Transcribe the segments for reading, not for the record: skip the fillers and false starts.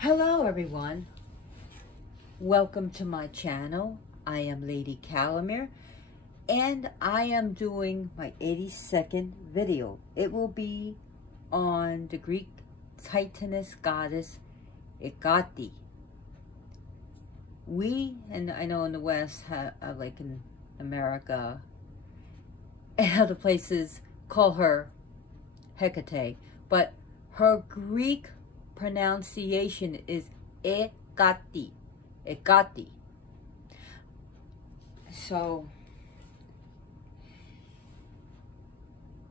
Hello everyone, welcome to my channel. I am Lady Calamere and I am doing my 82nd video. It will be on the Greek Titaness goddess Hekate. We, and I know in the West, like in America and other places, call her Hekate, but her Greek pronunciation is Hekate. Hekate. So,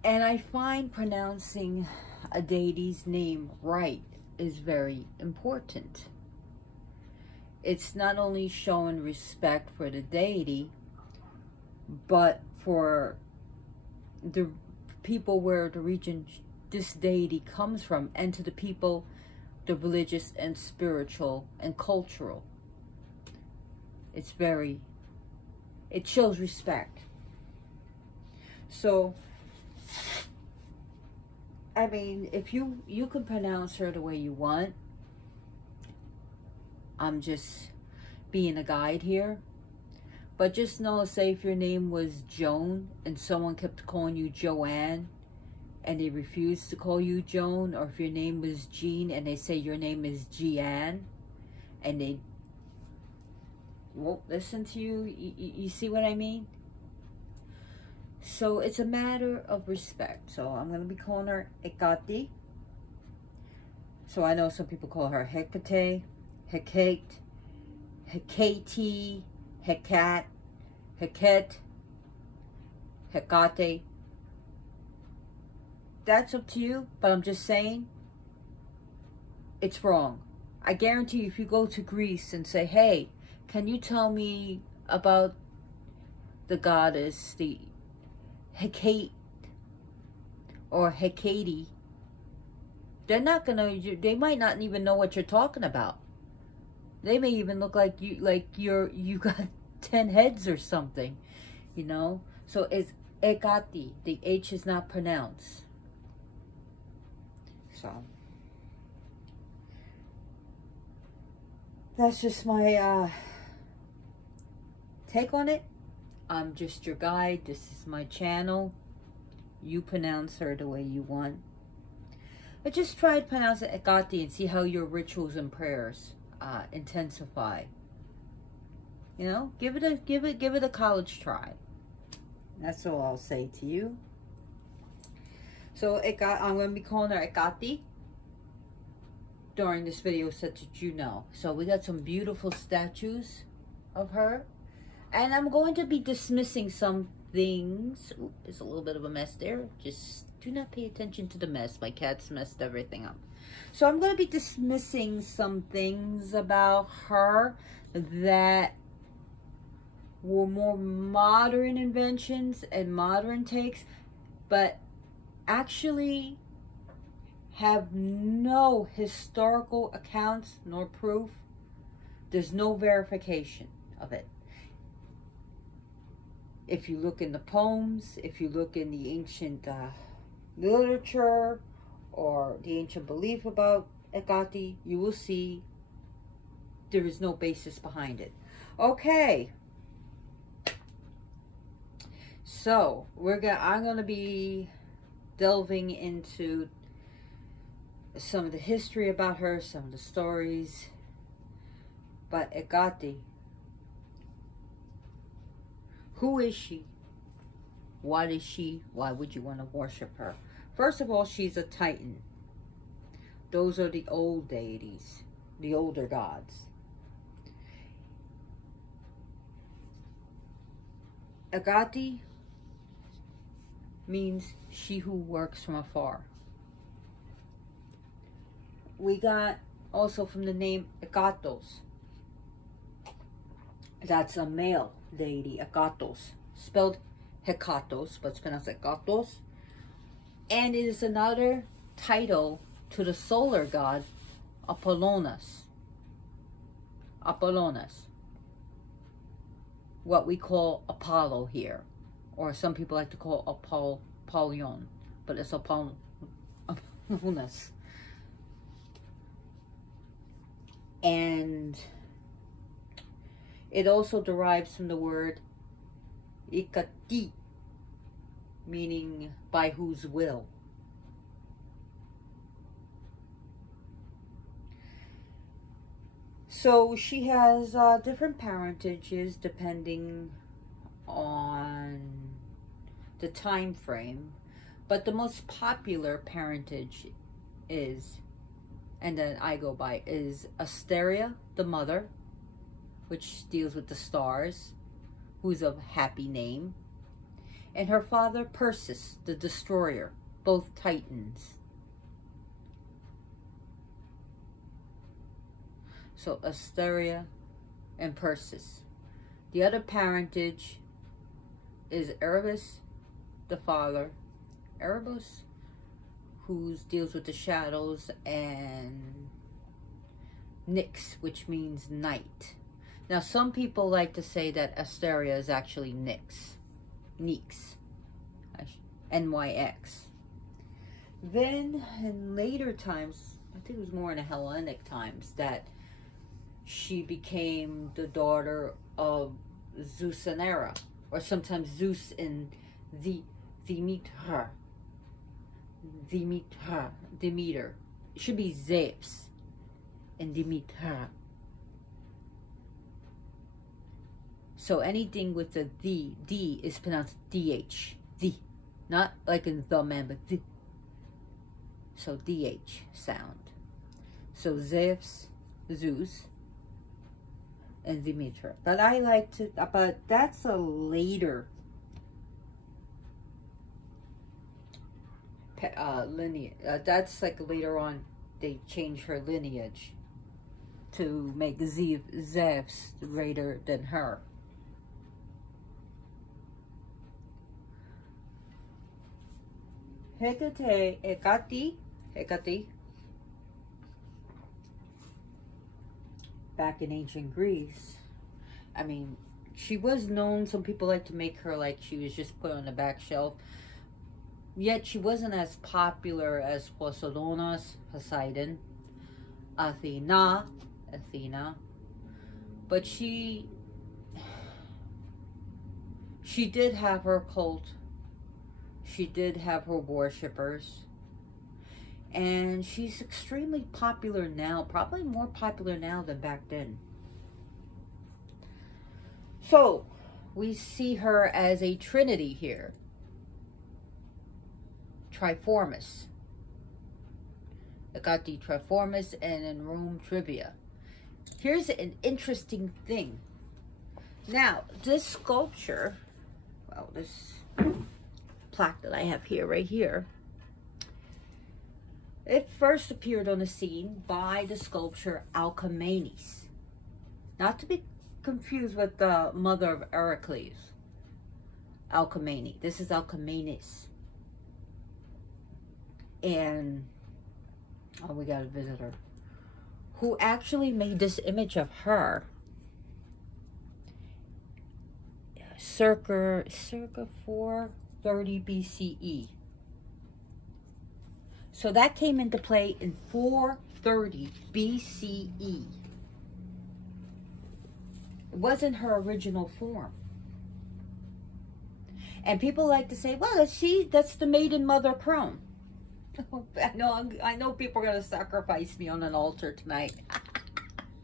and I find pronouncing a deity's name right is very important. It's not only showing respect for the deity, but for the people where the region this deity comes from, and to the people, the religious and spiritual and cultural. It shows respect. So, I mean, if you can pronounce her the way you want. I'm just being a guide here. But just know, say if your name was Joan and someone kept calling you Joanne and they refused to call you Joan, or if your name was Jean and they say your name is Jeanne and they won't listen to you, you see what I mean? So it's a matter of respect. So I'm going to be calling her Hekate. So I know some people call her Hekate, Hekate, Hekate, Hekat, Heket, Hekate. That's up to you, but I'm just saying it's wrong. I guarantee you, if you go to Greece and say, hey, can you tell me about the goddess, the Hekate or Hekate, they're not gonna, they might not even know what you're talking about. They may even look like you got 10 heads or something, you know? So it's Hekate. The H is not pronounced. So that's just my take on it. I'm just your guide. This is my channel. You pronounce her the way you want. But just try to pronounce it Hekate and see how your rituals and prayers intensify. You know, give it a college try. That's all I'll say to you. So I'm going to be calling her Hekate during this video, so that you know. So we got some beautiful statues of her, and I'm going to be dismissing some things. Ooh, there's a little bit of a mess there. Just do not pay attention to the mess. My cat's messed everything up. So I'm going to be dismissing some things about her that were more modern inventions and modern takes, but actually have no historical accounts nor proof. There's no verification of it. If you look in the poems, if you look in the ancient literature or the ancient belief about Hekate, you will see there is no basis behind it. Okay. So I'm gonna be delving into some of the history about her, some of the stories. But Hekate, who is she? What is she? Why would you want to worship her? First of all, she's a Titan. Those are the old deities, the older gods. Hekate means she who works from afar. We got also from the name Hekatos. That's a male deity, Hekatos. Spelled Hekatos, but it's pronounced Hekatos. And it is another title to the solar god, Apollonus. Apollonus. What we call Apollo here. Or some people like to call Apollyon, but it's Apollonus. And it also derives from the word Hekate, meaning by whose will. So she has different parentages depending on the time frame, but the most popular parentage is, and then I go by, is Asteria, the mother, which deals with the stars, who's of happy name, and her father Perseus, the destroyer, both titans. So Asteria and Perseus. The other parentage is Erebus, the father, Erebus, who deals with the shadows, and Nyx, which means night. Now, some people like to say that Asteria is actually Nyx, N-Y-X. Then, in later times, I think it was more in the Hellenic times, that she became the daughter of Zeus and Hera, or sometimes Zeus and Demeter. It should be Zeus and Demeter. So anything with the D is pronounced DH. The. Not like in the man, but the. So DH sound. So Zeus, and Demeter. But I like to, but that's a later lineage. That's like later on they change her lineage to make Zeus greater than her. Hekate. Back in ancient Greece, I mean, she was known, some people like to make her like she was just put on the back shelf, yet she wasn't as popular as Poseidon, Athena, but she did have her cult, she did have her worshippers. And she's extremely popular now, probably more popular now than back then. So, we see her as a trinity here. Triformis. Hekate Triformis, and in Rome trivia. Here's an interesting thing. Now, this sculpture, well, this plaque that I have here, right here, it first appeared on the scene by the sculptor Alcmenes. Not to be confused with the mother of Heracles. Alcmene. This is Alcmenes. And, oh, we got a visitor. Who actually made this image of her circa 430 BCE. So that came into play in 430 BCE. It wasn't her original form. And people like to say, well, that's the maiden mother crone. I know people are going to sacrifice me on an altar tonight.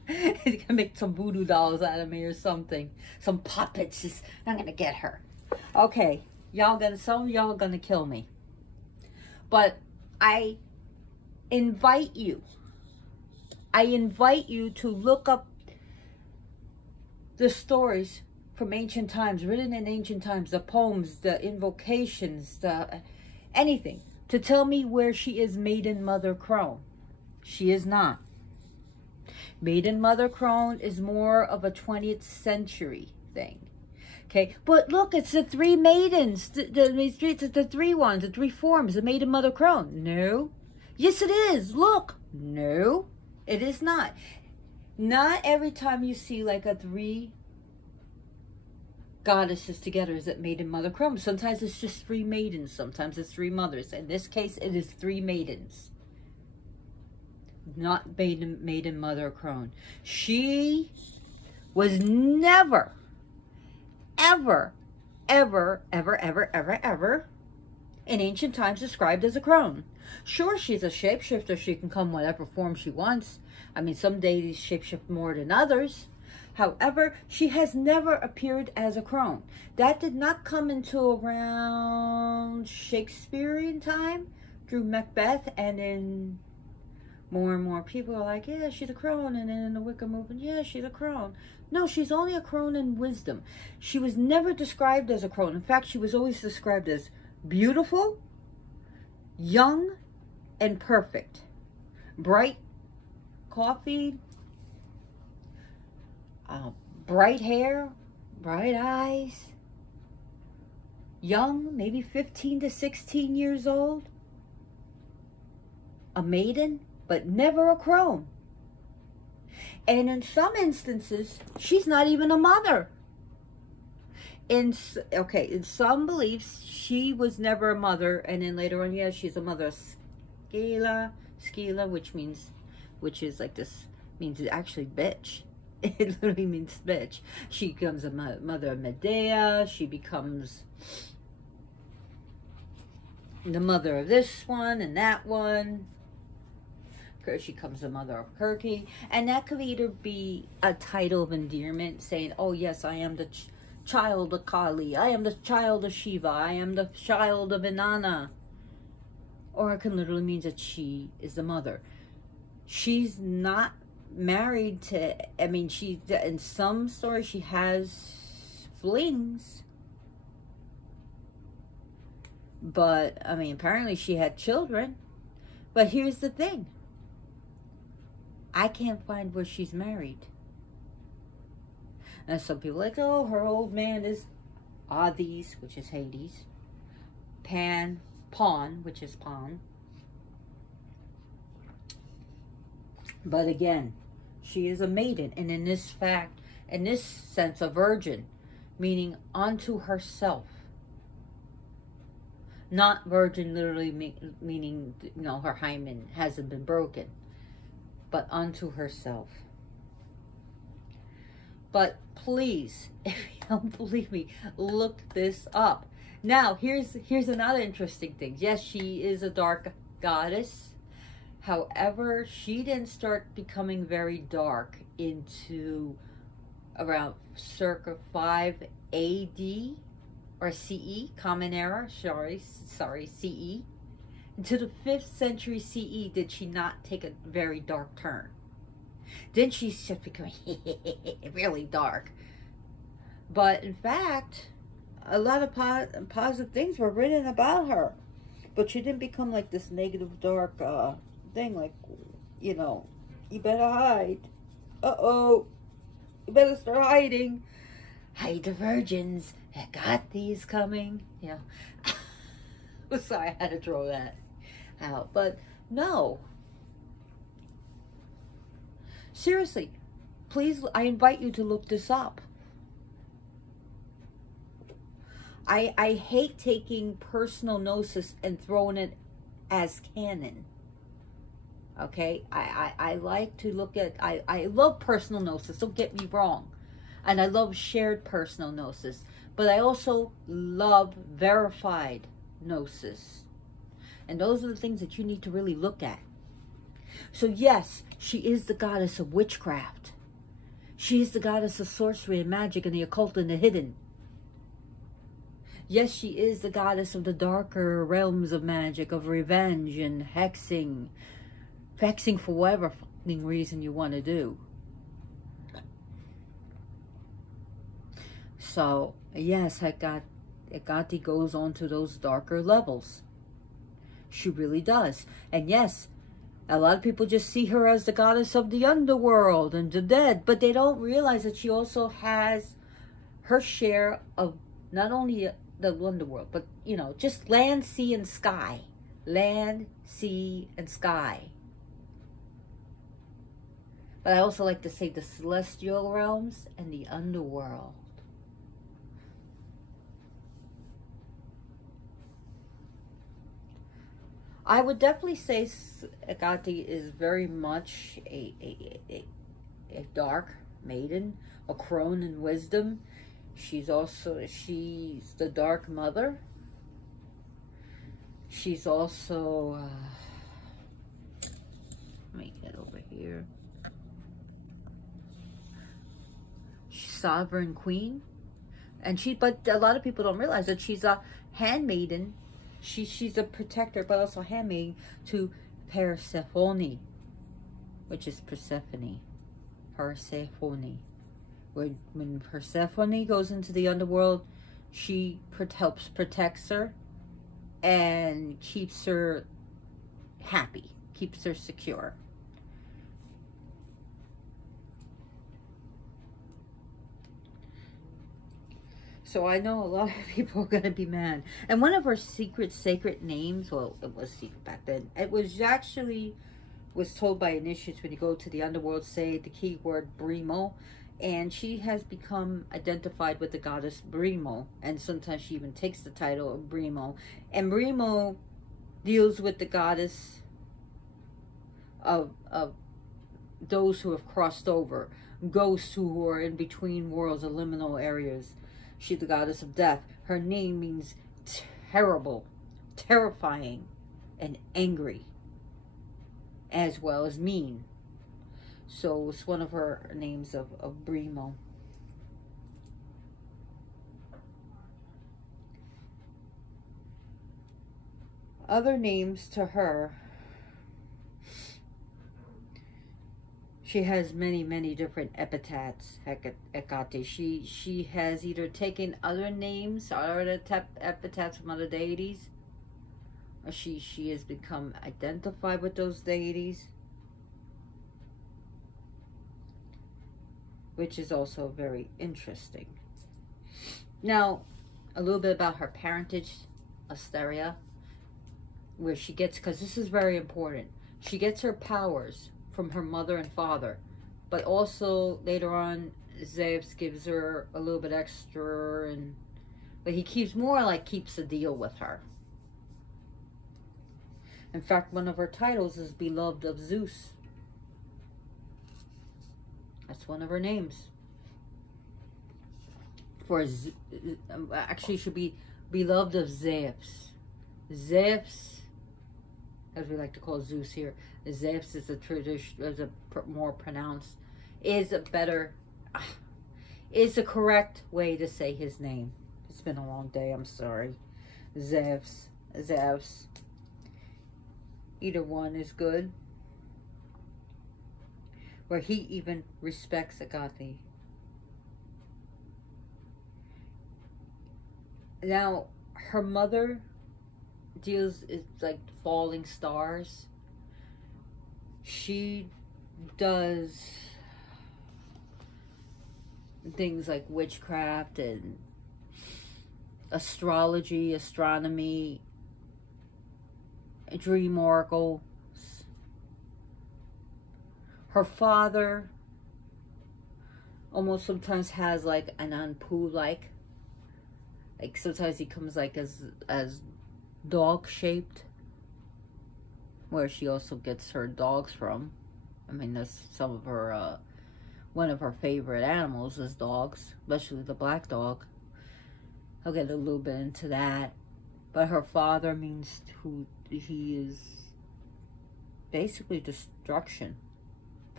They're going to make some voodoo dolls out of me or something. Some puppets. I'm going to get her. Okay. Some of y'all going to kill me. But I invite you to look up the stories from ancient times, written in ancient times, the poems, the invocations, anything, to tell me where she is maiden mother crone. She is not. Maiden mother crone is more of a 20th century thing. Okay, but look, it's the three maidens, the three ones, the three forms, the maiden mother crone. No. Yes, it is. Look. No, it is not. Not every time you see like a three goddesses together is it maiden mother crone. Sometimes it's just three maidens. Sometimes it's three mothers. In this case, it is three maidens. not maiden mother crone. She was never, ever, ever, ever, ever, ever, ever in ancient times described as a crone. Sure, she's a shapeshifter. She can come whatever form she wants. I mean, some deities shapeshift more than others. However, she has never appeared as a crone. That did not come until around Shakespearean time, through Macbeth, and then more and more people are like, yeah, she's a crone. And then in the Wicca movement, yeah, she's a crone. No, she's only a crone in wisdom. She was never described as a crone. In fact, she was always described as beautiful, young, and perfect. Bright, coffee, bright hair, bright eyes, young, maybe 15 to 16 years old, a maiden, but never a crone. And in some instances, she's not even a mother. In some beliefs, she was never a mother, and then later on, yeah, she's a mother. Skila, which is like this, means actually bitch. It literally means bitch. She becomes a mother of Medea. She becomes the mother of this one and that one. She becomes the mother of Hekate. And that could either be a title of endearment, saying, oh yes, I am the child of Kali. I am the child of Shiva. I am the child of Inanna. Or it can literally mean that she is the mother. She's not married to, I mean, in some stories she has flings, but I mean, apparently she had children. But here's the thing, I can't find where she's married. And some people are like, oh, her old man is Hades, which is Hades, Pawn, which is Pan. But again, she is a maiden, and in this sense, a virgin, meaning unto herself. Not virgin literally meaning, her hymen hasn't been broken, but unto herself. But please, if you don't believe me, look this up. Now, here's another interesting thing. Yes, she is a dark goddess. However, she didn't start becoming very dark into around circa 5 AD or CE, Common Era, sorry, CE. Into the 5th century CE did she not take a very dark turn. Then she just became really dark. But in fact, a lot of positive things were written about her. But she didn't become like this negative, dark thing, like, you better hide. Uh-oh. You better start hiding. Hide the virgins. Hekate's coming. Yeah. Sorry, I had to throw that out. But no. Seriously, please, I invite you to look this up. I hate taking personal gnosis and throwing it as canon. Okay, I like to look at, I love personal gnosis, don't get me wrong. And I love shared personal gnosis. But I also love verified gnosis. And those are the things that you need to really look at. So yes, she is the goddess of witchcraft. She is the goddess of sorcery and magic and the occult and the hidden. Yes, she is the goddess of the darker realms of magic, of revenge and hexing. Hexing for whatever fucking reason you want to do. So, yes, Hekate goes on to those darker levels. She really does. And yes, a lot of people just see her as the goddess of the underworld and the dead, but they don't realize that she also has her share of not only the underworld, but, just land, sea, and sky. Land, sea, and sky. But I also like to say the celestial realms and the underworld. I would definitely say Hekate is very much a dark maiden, a crone in wisdom. She's the dark mother. She's also, let me get over here. She's sovereign queen. And but a lot of people don't realize that she's a handmaiden. She's a protector, but also handmaiden to Persephone, which is Persephone. Persephone. When Persephone goes into the underworld, she protects her and keeps her happy, keeps her secure. So I know a lot of people are going to be mad. And one of her sacred names, well, it was secret back then. It was actually told by initiates when you go to the underworld, say the key word Brimo. And she has become identified with the goddess Brimo. And sometimes she even takes the title of Brimo. And Brimo deals with the goddess of those who have crossed over. Ghosts who are in between worlds or liminal areas. She's the goddess of death. Her name means terrible, terrifying, and angry, as well as mean. So it's one of her names of Brimo. Other names to her. She has many different epithets, Hekate. She has either taken other names or other epithets from other deities, or she has become identified with those deities, which is also very interesting. Now, a little bit about her parentage, Asteria, where she gets, because this is very important, she gets her powers from her mother and father, but also later on Zeus gives her a little bit extra, but he keeps a deal with her. In fact, one of her titles is beloved of Zeus. That's one of her names. Actually, should be beloved of Zeus. Zeus, as we like to call Zeus here, Zeus is more pronounced, is the correct way to say his name. It's been a long day, I'm sorry. Zeus. Either one is good. Where he even respects Hekate. Now, her mother deals is like falling stars. She does things like witchcraft and astrology, astronomy, dream oracles. Her father almost sometimes has like an Anpu like sometimes he comes like as dog shaped, where she also gets her dogs from. I mean, that's some of her one of her favorite animals is dogs, especially the black dog. I'll get a little bit into that. But her father means he is basically destruction.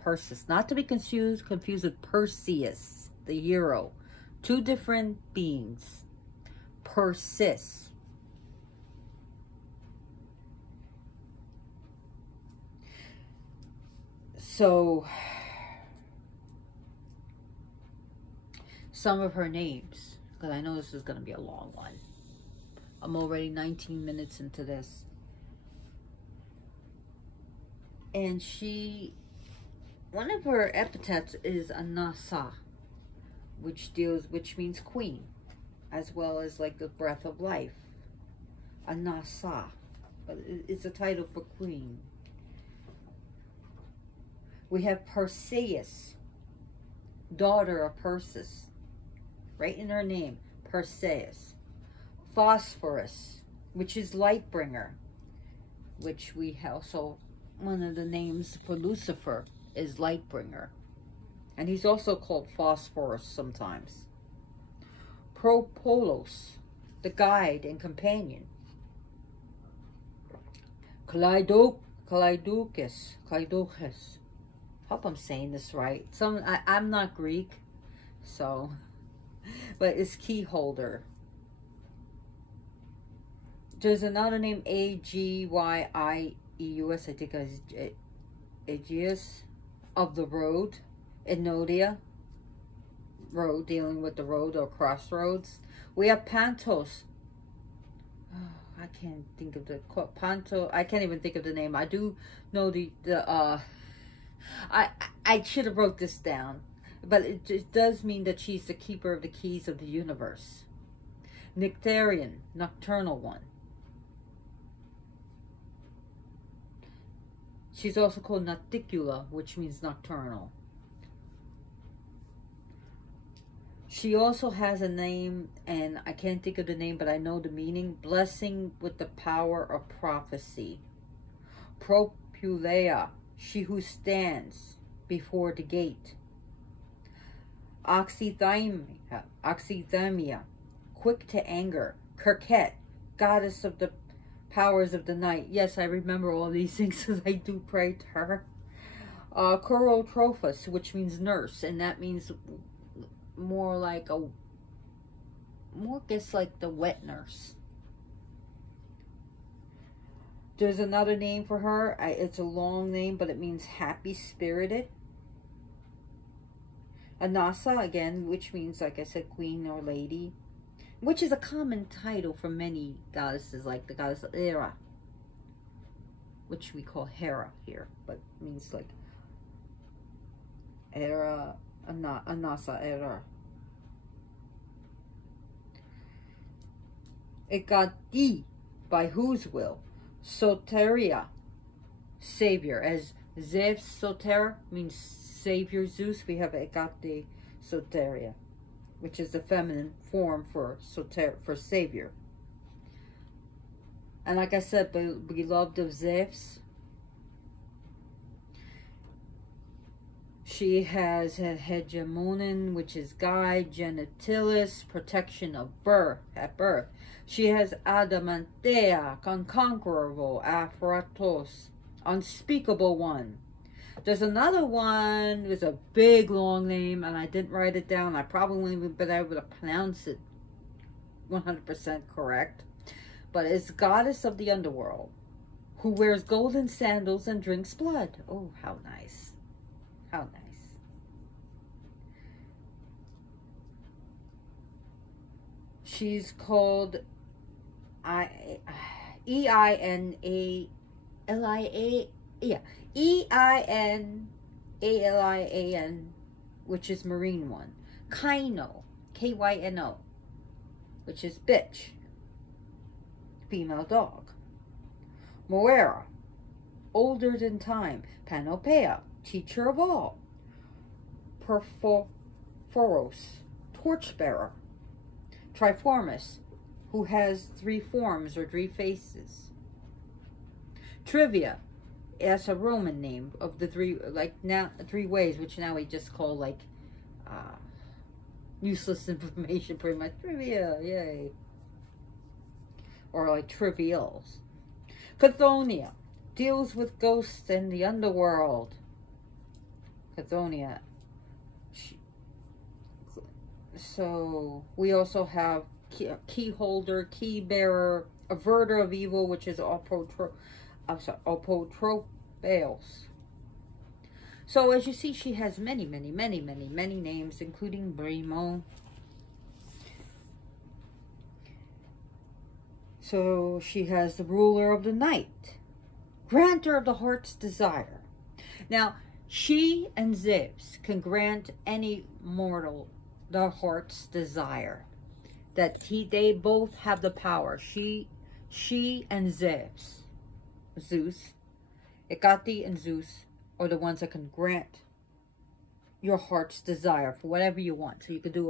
Perseus, not to be confused with Perseus, the hero. Two different beings. Perseus. So, some of her names, because I know this is going to be a long one. I'm already 19 minutes into this. And one of her epithets is Anasa, which means queen, as well as like the breath of life. Anasa, but it's a title for queen. We have Perseus, daughter of Perseus, right in her name, Perseus. Phosphorus, which is light bringer. which we also, one of the names for Lucifer is Lightbringer. And he's also called Phosphorus sometimes. Propolos, the guide and companion. Kaleidokis. Hope I'm saying this right. I'm not Greek, so, but it's key holder. There's another name, Agyius, I think is Aegeus, of the road, Enodia, road, dealing with the road or crossroads. We have Pantos. Oh, I can't think of the Panto. I can't even think of the name. I do know I should have wrote this down, but it does mean that she's the keeper of the keys of the universe. Nectarian, nocturnal one. She's also called Naticula, which means nocturnal. She also has a name, and I can't think of the name, but I know the meaning. Blessing with the power of prophecy. Propulea, she who stands before the gate. Oxythymia, quick to anger. Kirket, goddess of the powers of the night. Yes, I remember all these things because I do pray to her. Chorotrophus, which means nurse, and that means more like guess like the wet nurse. There's another name for her. It's a long name, but it means happy spirited. Anasa, again, which means, like I said, queen or lady, which is a common title for many goddesses, like the goddess Hera, which we call Hera here, but means like Hera, Anasa, Hera. Hekate, by whose will? Soteria, savior. As Zeus Soter means savior Zeus, we have Hekate Soteria, which is the feminine form for savior. And like I said, beloved of Zeus. She has a hegemonin, which is guide, genitilis, protection of birth, at birth. She has adamantea, unconquerable, aphratos, unspeakable one. There's another one, there's a big long name, and I didn't write it down. I probably wouldn't even been able to pronounce it 100% correct. But it's goddess of the underworld, who wears golden sandals and drinks blood. Oh, how nice. How nice. She's called E-I-N-A-L-I-A, yeah, E-I-N-A-L-I-A-N, which is marine one. Kyno, K-Y-N-O, which is bitch, female dog. Moera, older than time. Panopea, teacher of all. Perforos, torchbearer. Triformis, who has 3 forms or 3 faces. Trivia, that's a Roman name of the 3, like now 3 ways, which now we just call like useless information, pretty much. Trivia, yay. Or like trivials. Cathonia, deals with ghosts and the underworld. Cathonia. So we also have key holder, key bearer, averter of evil, which is Opotropeos. So as you see, she has many names, including Brimo. So she has the ruler of the night, granter of the heart's desire. Now, she and Zeus can grant any mortal the heart's desire. They both have the power. She and Zeus, Hekate and Zeus are the ones that can grant your heart's desire for whatever you want. So you could do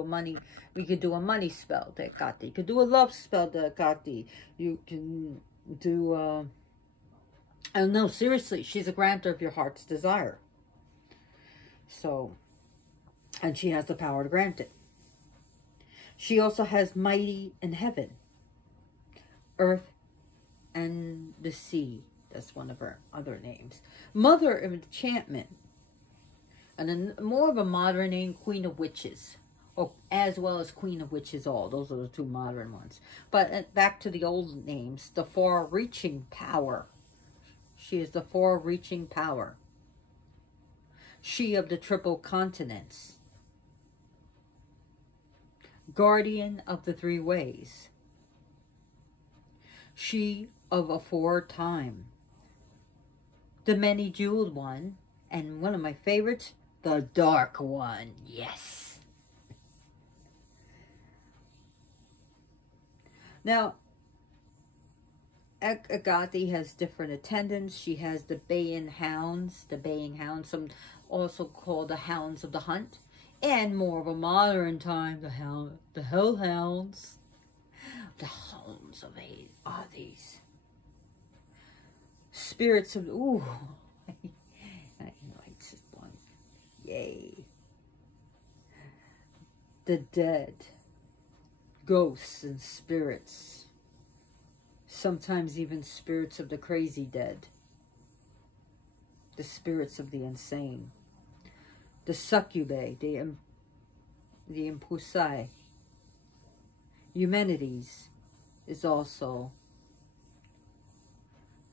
we could do a money spell to Hekate. You could do a love spell to Hekate. You can do Oh, no, seriously, she's a granter of your heart's desire. So, and she has the power to grant it. She also has mighty in heaven, earth, and the sea. That's one of her other names. Mother of enchantment. And then more of a modern name, Queen of Witches. Or as well as Queen of Witches all. Those are the two modern ones. But back to the old names. The far-reaching power. She is the far-reaching power. She of the triple continents. Guardian of the three ways. She of aforetime. The many-jeweled one. And one of my favorites, the dark one. Yes. Now, Hekate has different attendants. She has the baying hounds. Some also called the hounds of the hunt. And more of a modern time, the hellhounds. The hounds of these spirits of, ooh. I know, it's just one. Yay. The dead. Ghosts and spirits. Sometimes even spirits of the crazy dead. The spirits of the insane. The succubae, the impulsi. Eumenides is also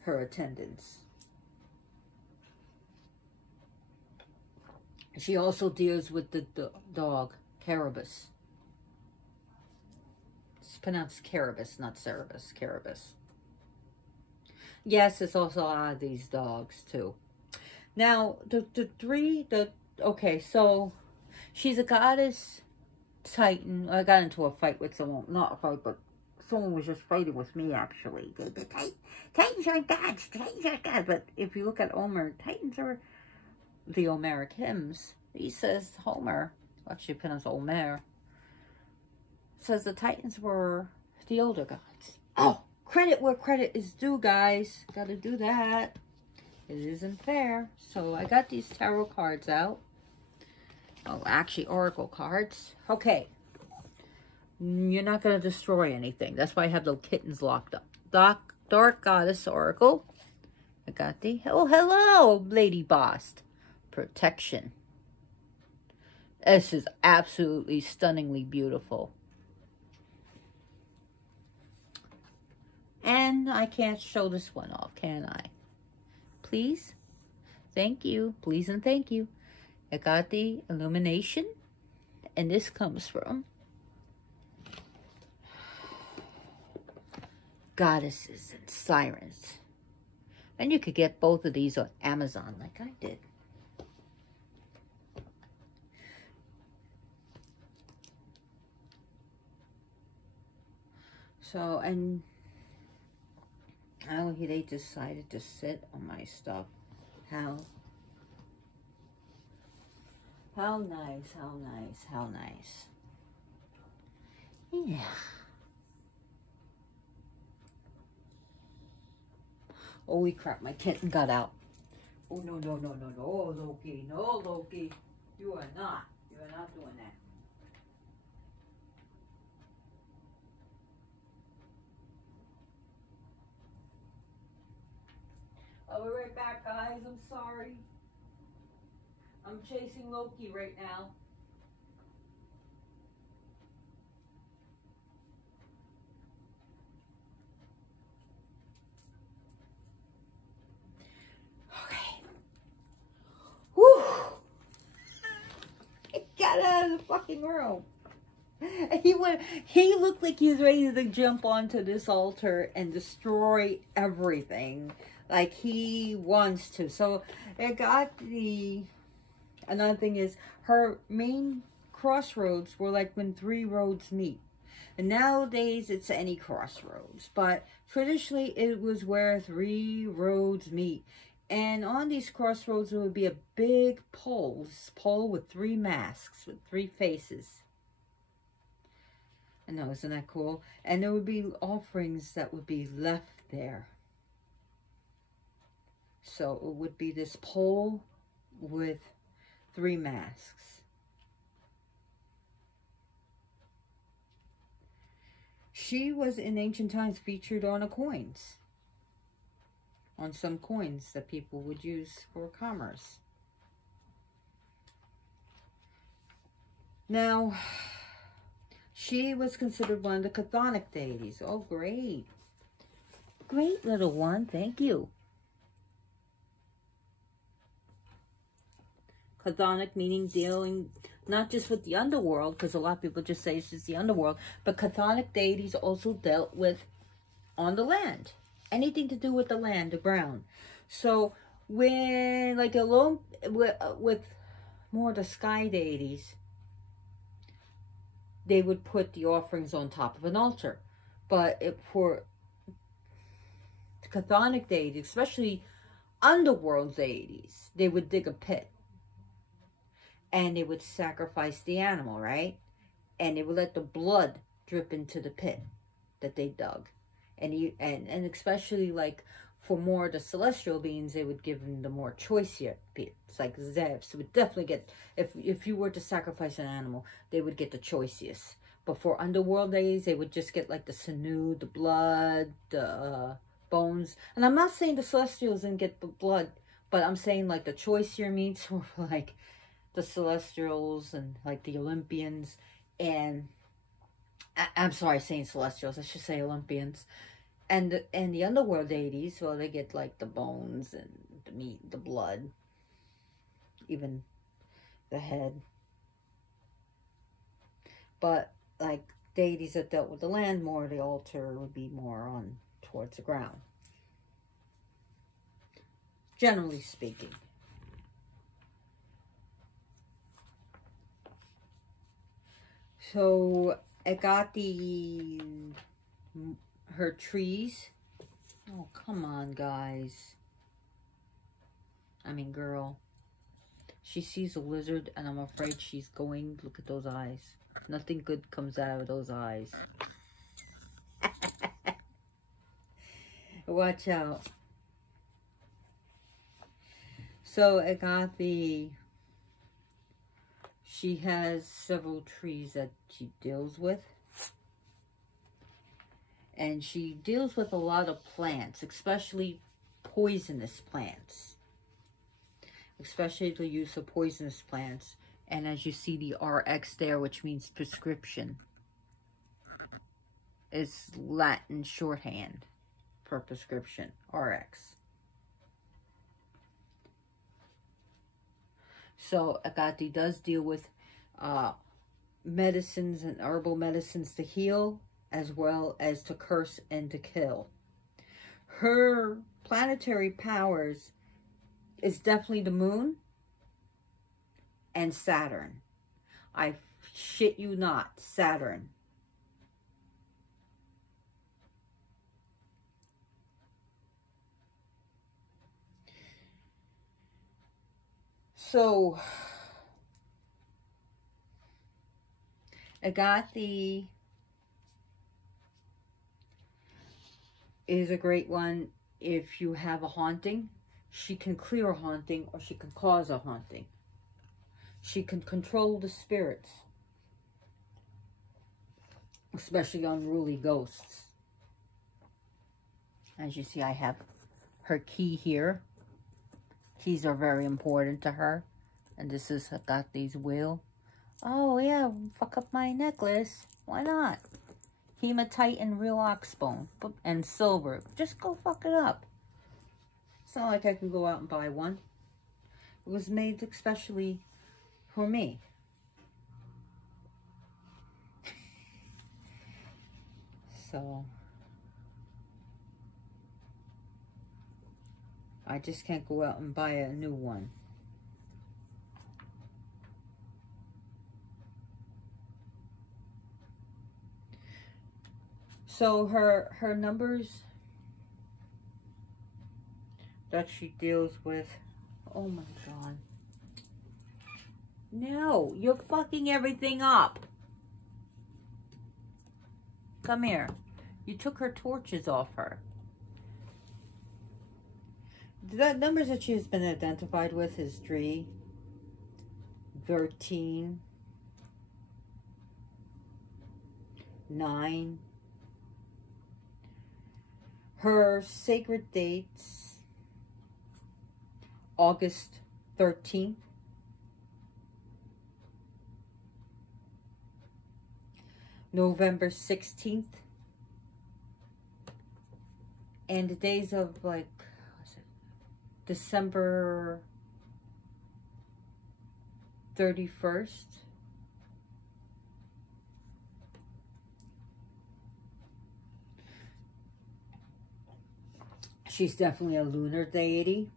her attendants. She also deals with the dog, Carabas. It's pronounced Carabas, not Cerebus, Carabas. Yes, it's also a lot of these dogs, too. Now, okay, so she's a goddess titan. I got into a fight with someone, not a fight, but someone was just fighting with me, actually. Titans are gods, but if you look at Homer, Titans are the Homeric hymns. He says Homer, actually pronounced Homer, says the Titans were the older gods. Oh, credit where credit is due, guys. Gotta do that. It isn't fair. So I got these tarot cards out. Oh, actually oracle cards. Okay. You're not going to destroy anything. That's why I have those kittens locked up. Dark Goddess Oracle. I got the... Oh, hello, Lady Boss. Protection. This is absolutely stunningly beautiful. And I can't show this one off, can I? Please? Thank you. Please and thank you. I got the illumination. And this comes from Goddesses and Sirens. And you could get both of these on Amazon like I did. So, and how they decided to sit on my stuff. How nice, how nice, how nice. Yeah. Holy crap, my kitten got out. Oh, no, no, no, no, no. Oh, Loki. No, Loki. You are not. You are not doing that. I'll be right back, guys. I'm sorry. I'm chasing Loki right now. Okay. Whew. He got out of the fucking room. He looked like he was ready to jump onto this altar and destroy everything. Like he wants to. So it got the... Another thing is, her main crossroads were like when three roads meet. And nowadays, it's any crossroads. But traditionally, it was where three roads meet. And on these crossroads, there would be a big pole. This pole with three masks, with three faces. I know, isn't that cool? And there would be offerings that would be left there. So it would be this pole with 3 masks. She was in ancient times featured on coins. On some coins that people would use for commerce. Now, she was considered one of the chthonic deities. Oh, great. Great, little one. Thank you. Chthonic meaning dealing not just with the underworld, because a lot of people just say it's just the underworld, but chthonic deities also dealt with on the land. Anything to do with the land, the ground. So when, like, alone with more of the sky deities, they would put the offerings on top of an altar. But for chthonic deities, especially underworld deities, they would dig a pit. And they would sacrifice the animal, right? And they would let the blood drip into the pit that they dug. And especially, like, for more of the celestial beings, they would give them the more choicier pits. Like Zeus would definitely get, if you were to sacrifice an animal, they would get the choicest. But for underworld days, they would just get, like, the sinew, the blood, the bones. And I'm not saying the celestials didn't get the blood, but I'm saying, like, the choicier meats were, like, the celestials and, like, the Olympians. And I'm sorry saying celestials, I should say Olympians. And the underworld deities, well, they get, like, the bones and the meat, the blood, even the head. But, like, deities that dealt with the land more, the altar would be more on towards the ground, generally speaking. So Hekate, her trees. Oh, come on, guys. I mean, girl. She sees a lizard, and I'm afraid she's going. Look at those eyes. Nothing good comes out of those eyes. Watch out. So Hekate, she has several trees that she deals with. And she deals with a lot of plants, especially poisonous plants. Especially the use of poisonous plants. And as you see the RX there, which means prescription, is Latin shorthand for prescription, RX. So Hekate does deal with medicines and herbal medicines to heal, as well as to curse and to kill. Her planetary powers is definitely the moon and Saturn. I shit you not, Saturn. So Hekate is a great one if you have a haunting. She can clear a haunting, or she can cause a haunting. She can control the spirits, especially unruly ghosts. As you see, I have her key here. Keys are very important to her. And this is Hekate's wheel. Oh, yeah, fuck up my necklace. Why not? Hematite and real ox bone. And silver. Just go fuck it up. It's not like I can go out and buy one. It was made especially for me. So I just can't go out and buy a new one. So her numbers that she deals with. Oh my God. No, you're fucking everything up. Come here. You took her torches off her. The numbers that she has been identified with is 3, 13, 9. Her sacred dates, August 13th, November 16th, and the days of, like, what's it, December 31st. She's definitely a lunar deity.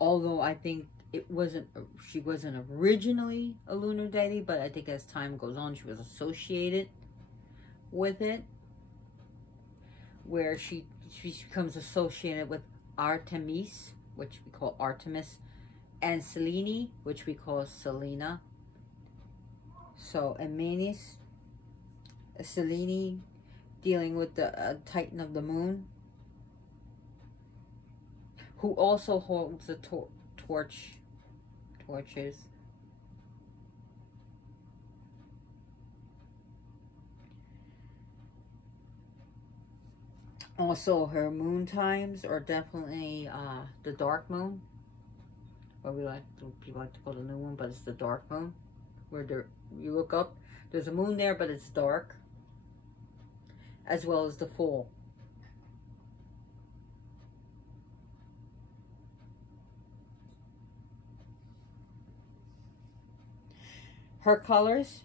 Although I think she wasn't originally a lunar deity, but I think as time goes on, she was associated with it. Where she becomes associated with Artemis, which we call Artemis, and Selene, which we call Selena. So, Amenis, Selene, dealing with the Titan of the Moon, who also holds the torches. Also, her moon times are definitely the dark moon, or people like to call the new moon, but it's the dark moon. Where you look up, there's a moon there, but it's dark, as well as the full. Her colors: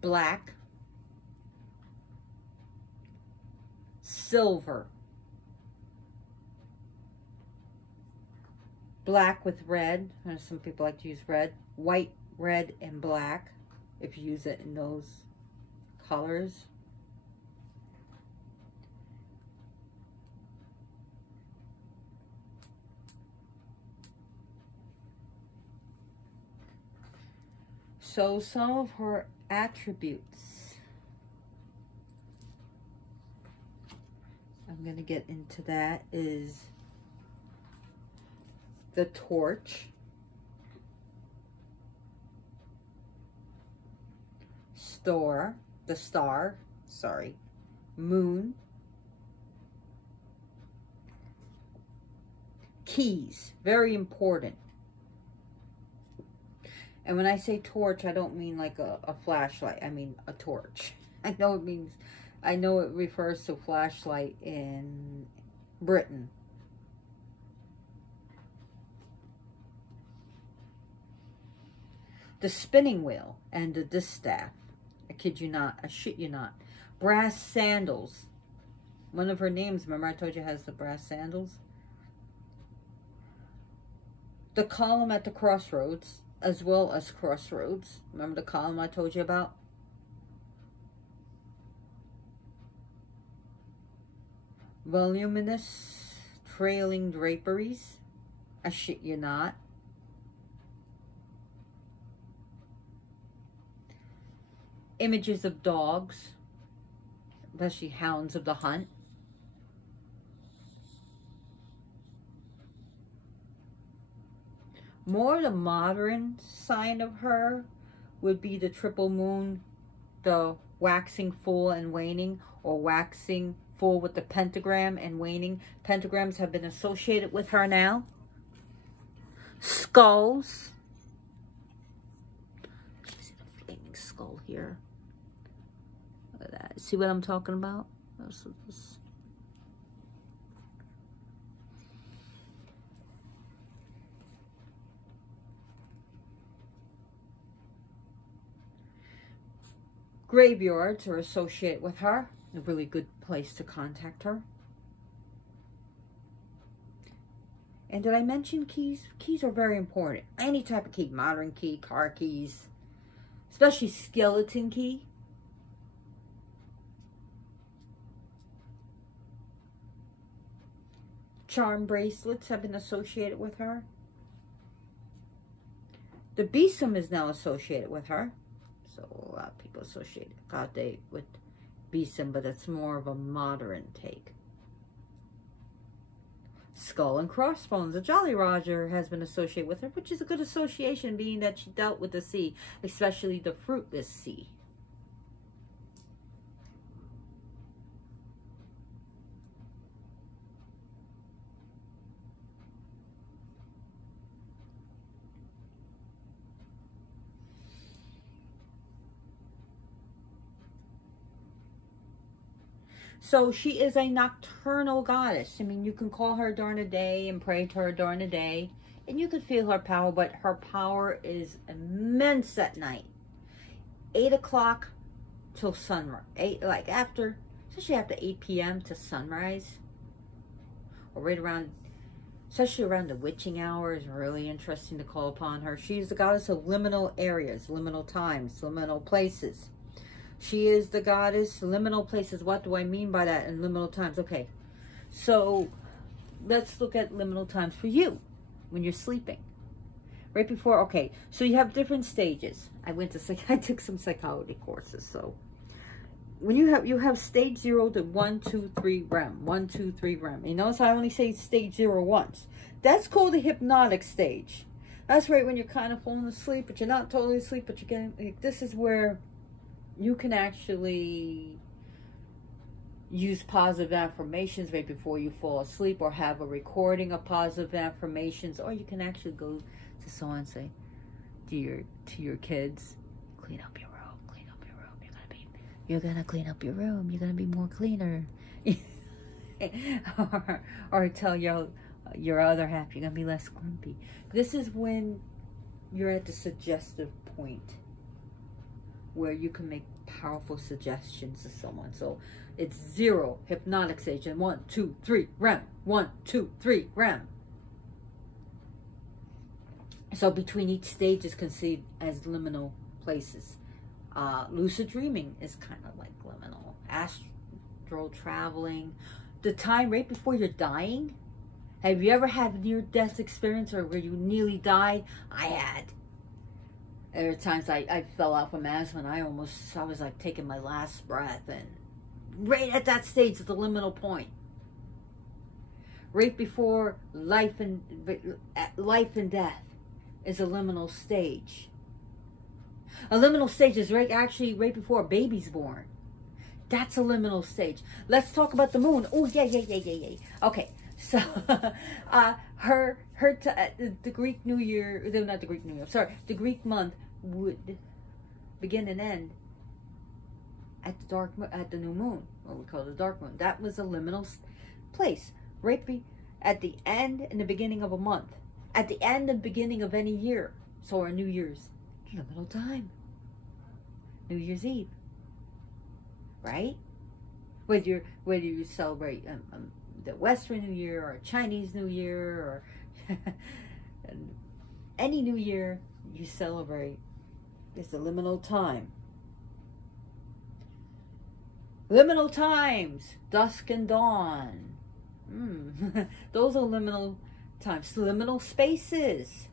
black, silver, black with red. Some people like to use red, white, red, and black, if you use it in those colors. So some of her attributes, I'm going to get into that, is the torch, the star, moon, keys, very important. And when I say torch, I don't mean like a flashlight. I mean a torch. I know it refers to flashlight in Britain. The spinning wheel and the distaff. I kid you not. I shit you not. Brass sandals. One of her names, remember I told you, has the brass sandals? The column at the crossroads, as well as crossroads. Remember the column I told you about? Voluminous trailing draperies. I shit you not. Images of dogs, especially hounds of the hunt. More the modern sign of her would be the triple moon, the waxing full and waning, or waxing full with the pentagram and waning. Pentagrams have been associated with her now. Skulls. See the flaming skull here. Look at that. See what I'm talking about? This. Graveyards are associated with her. A really good place to contact her. And did I mention keys? Keys are very important. Any type of key. Modern key, car keys. Especially skeleton key. Charm bracelets have been associated with her. The besom is now associated with her. So a lot of people associate Hekate with besom, but it's more of a modern take. Skull and crossbones. A Jolly Roger has been associated with her, which is a good association, being that she dealt with the sea, especially the fruitless sea. So she is a nocturnal goddess. I mean, you can call her during the day and pray to her during the day, and you can feel her power, but her power is immense at night. 8 o'clock till sunrise. Like after, especially after 8 p.m. to sunrise, or right around, especially around the witching hour, is really interesting to call upon her. She is the goddess of liminal areas, liminal times, liminal places. She is the goddess, liminal places. What do I mean by that in liminal times? Okay, so let's look at liminal times for you when you're sleeping. Right before, okay, so you have different stages. I took some psychology courses. So when you have stage 0 to 1, 2, 3 REM, 1, 2, 3 REM. You notice I only say stage 0 once. That's called the hypnotic stage. That's right when you're kind of falling asleep, but you're not totally asleep, but you're getting, like, this is where you can actually use positive affirmations right before you fall asleep, or have a recording of positive affirmations, or you can actually go to someone and say to your kids, clean up your room, clean up your room. You're gonna clean up your room. You're gonna be more cleaner. or tell your other half you're gonna be less grumpy. This is when you're at the suggestive point, where you can make powerful suggestions to someone. So it's 0 hypnotic stage and 1, 2, 3 REM, 1, 2, 3 REM. So between each stage is conceived as liminal places. Lucid dreaming is kind of like liminal. Astral traveling, the time right before you're dying. Have you ever had a near-death experience, or where you nearly died? I had. There were times I fell out from asthma, and I was like taking my last breath, and right at that stage, at the liminal point, right before life and death, is a liminal stage. A liminal stage is actually right before a baby's born. That's a liminal stage. Let's talk about the moon. Oh yeah. Okay. So, the Greek New Year, not the Greek New Year, sorry, the Greek month would begin and end at the new moon, what we call the dark moon. That was a liminal place, right at the end and the beginning of a month, at the end and beginning of any year. So our New Year's, liminal time, New Year's Eve, right? Whether you celebrate the Western New Year or Chinese New Year or any New Year you celebrate, is a liminal time. Liminal times, dusk and dawn. Those are liminal times. Liminal spaces.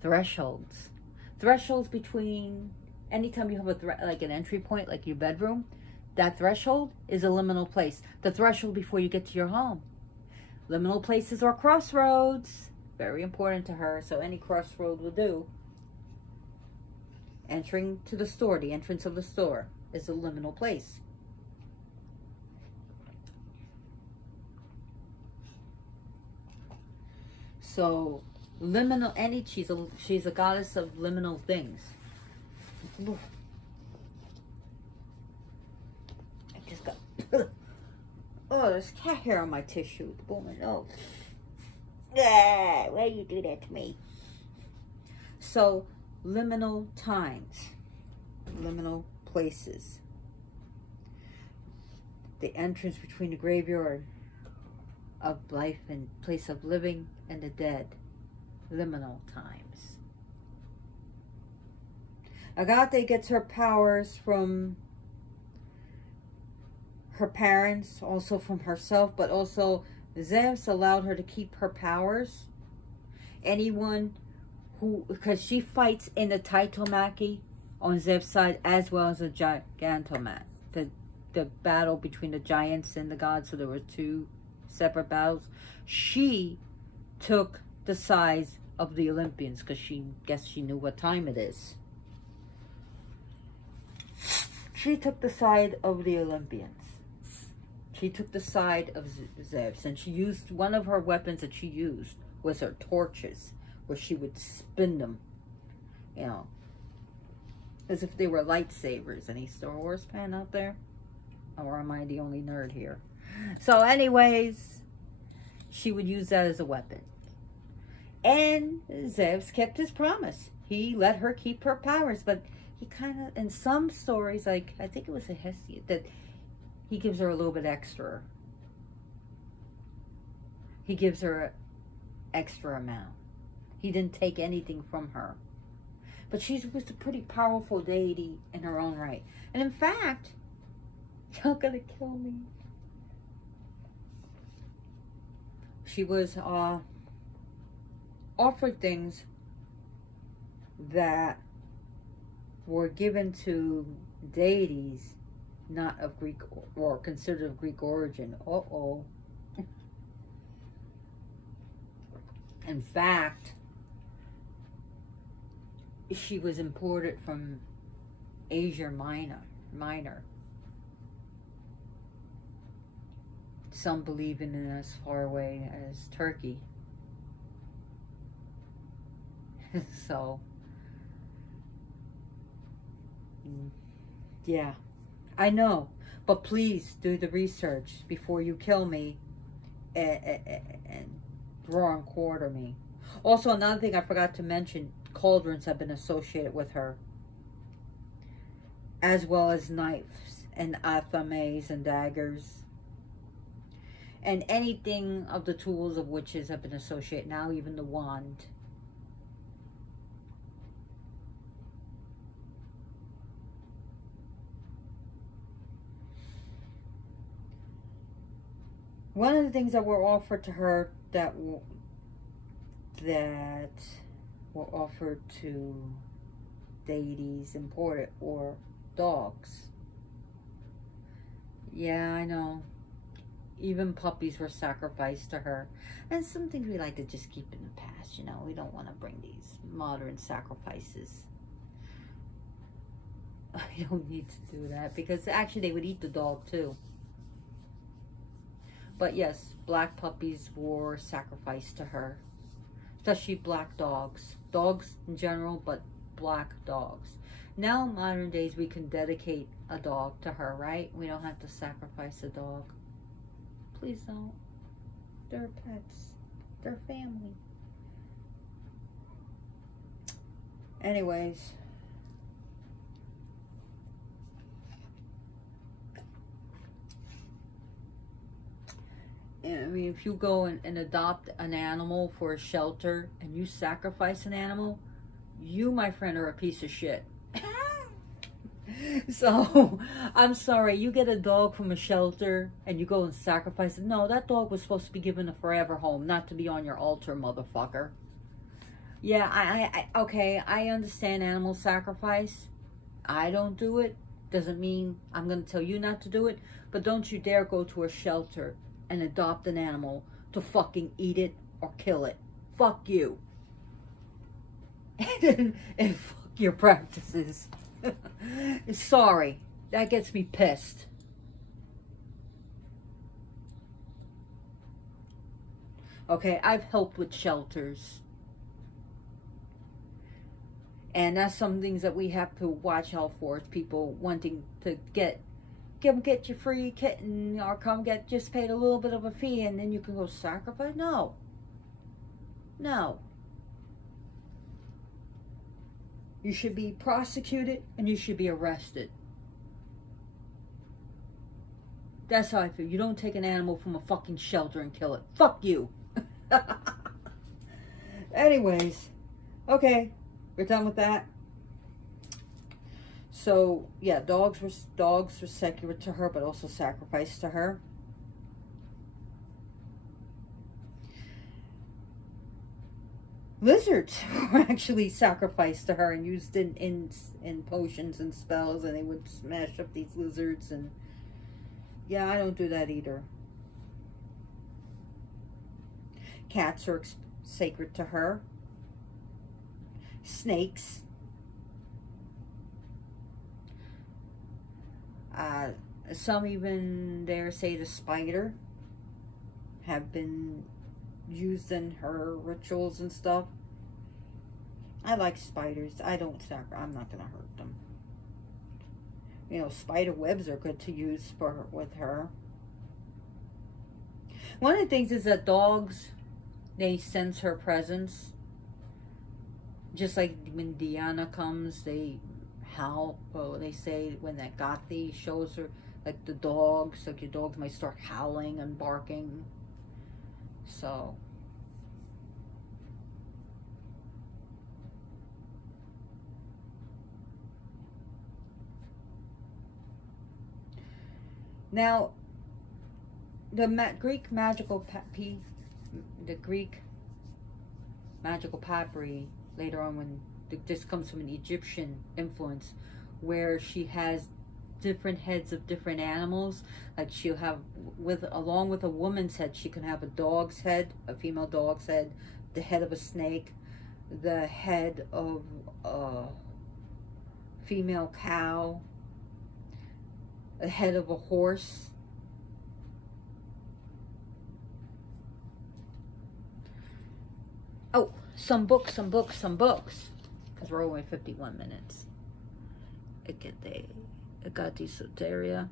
Thresholds. Thresholds between, anytime you have like an entry point, like your bedroom, that threshold is a liminal place. The threshold before you get to your home. Liminal places are crossroads. Very important to her, so any crossroad will do. Entering to the store, the entrance of the store, is a liminal place. So, liminal, she's a goddess of liminal things. Oh, there's cat hair on my tissue. Oh my nose. Why do you do that to me? So, liminal times, liminal places. The entrance between the graveyard of life and place of living and the dead. Liminal times. Hekate gets her powers from her parents, also from herself, but also Zeus allowed her to keep her powers. Anyone who, because she fights in the Taitomaki, on Zev's side, as well as a Gigantoman. The battle between the giants and the gods, so there were two separate battles. She took the side of the Olympians because she knew what time it is. She took the side of the Olympians. She took the side of Zeus, and she used, one of her weapons that she used was her torches, where she would spin them, you know, as if they were lightsabers. Any Star Wars fan out there? Or am I the only nerd here? So anyways, she would use that as a weapon. And Zeus kept his promise. He let her keep her powers, but he kind of, in some stories, like, I think it was a Hesiod, that he gives her a little bit extra. He gives her an extra amount. He didn't take anything from her. But she was a pretty powerful deity in her own right. And in fact, y'all gonna kill me. She was offered things that were given to deities not of Greek or considered of Greek origin. In fact, she was imported from Asia Minor. Some believe in it as far away as Turkey. So, yeah, I know, but please do the research before you kill me and draw and quarter me. Also, another thing I forgot to mention, cauldrons have been associated with her, as well as knives and athames and daggers. And anything of the tools of witches have been associated, now even the wand. One of the things that were offered to her that were offered to deities imported were dogs. Yeah, I know. Even puppies were sacrificed to her. And some things we like to just keep in the past, you know. We don't want to bring these modern sacrifices. We don't need to do that, because actually they would eat the dog too. But yes, black puppies were sacrificed to her. Especially black dogs. Dogs in general, but black dogs. Now, in modern days, we can dedicate a dog to her, right? We don't have to sacrifice a dog. Please don't. They're pets. They're family. Anyways. I mean, if you go and adopt an animal for a shelter and you sacrifice an animal, you, my friend, are a piece of shit. So, I'm sorry, you get a dog from a shelter and you go and sacrifice it. No, that dog was supposed to be given a forever home, not to be on your altar, motherfucker. Yeah, okay, I understand animal sacrifice. I don't do it. Doesn't mean I'm going to tell you not to do it. But don't you dare go to a shelter and adopt an animal to fucking eat it or kill it. Fuck you. And fuck your practices. Sorry. That gets me pissed. Okay, I've helped with shelters. And that's some things that we have to watch out for. It's people wanting to get your free kitten, or come get just paid a little bit of a fee and then you can go sacrifice. No. No. You should be prosecuted and you should be arrested. That's how I feel. You don't take an animal from a fucking shelter and kill it. Fuck you. Anyways. Okay. We're done with that. So, yeah, dogs were secular to her, but also sacrificed to her. lizards were actually sacrificed to her and used in potions and spells, and they would smash up these lizards. And yeah, I don't do that either. Cats are sacred to her. Snakes. Some even dare say the spider have been used in her rituals and stuff. I like spiders. I'm not gonna hurt them. You know, spider webs are good to use with her. One of the things is that dogs, they sense her presence. Just like when Diana comes, they howl. Well, they say when that Hekate shows her, like the dogs, like your dogs might start howling and barking. So now the Greek magical pottery later on, when this comes from an Egyptian influence, where she has different heads of different animals. Like she'll have, along with a woman's head, she can have a dog's head, a female dog's head, the head of a snake, the head of a female cow, the head of a horse. Oh, some books, because we're only 51 minutes. Hekate Soteria,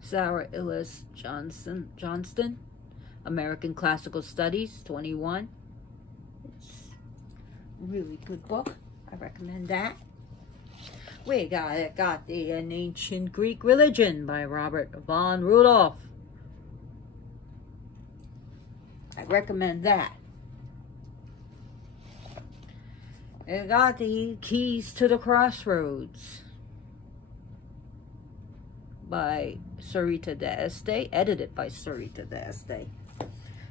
Sarah Ellis Johnston, American Classical Studies, 21. It's a really good book. I recommend that. We got Hekate, An Ancient Greek Religion by Robert von Rudolph. I recommend that. Hekate, Keys to the Crossroads by Sarita D'Este, edited by Sarita D'Este.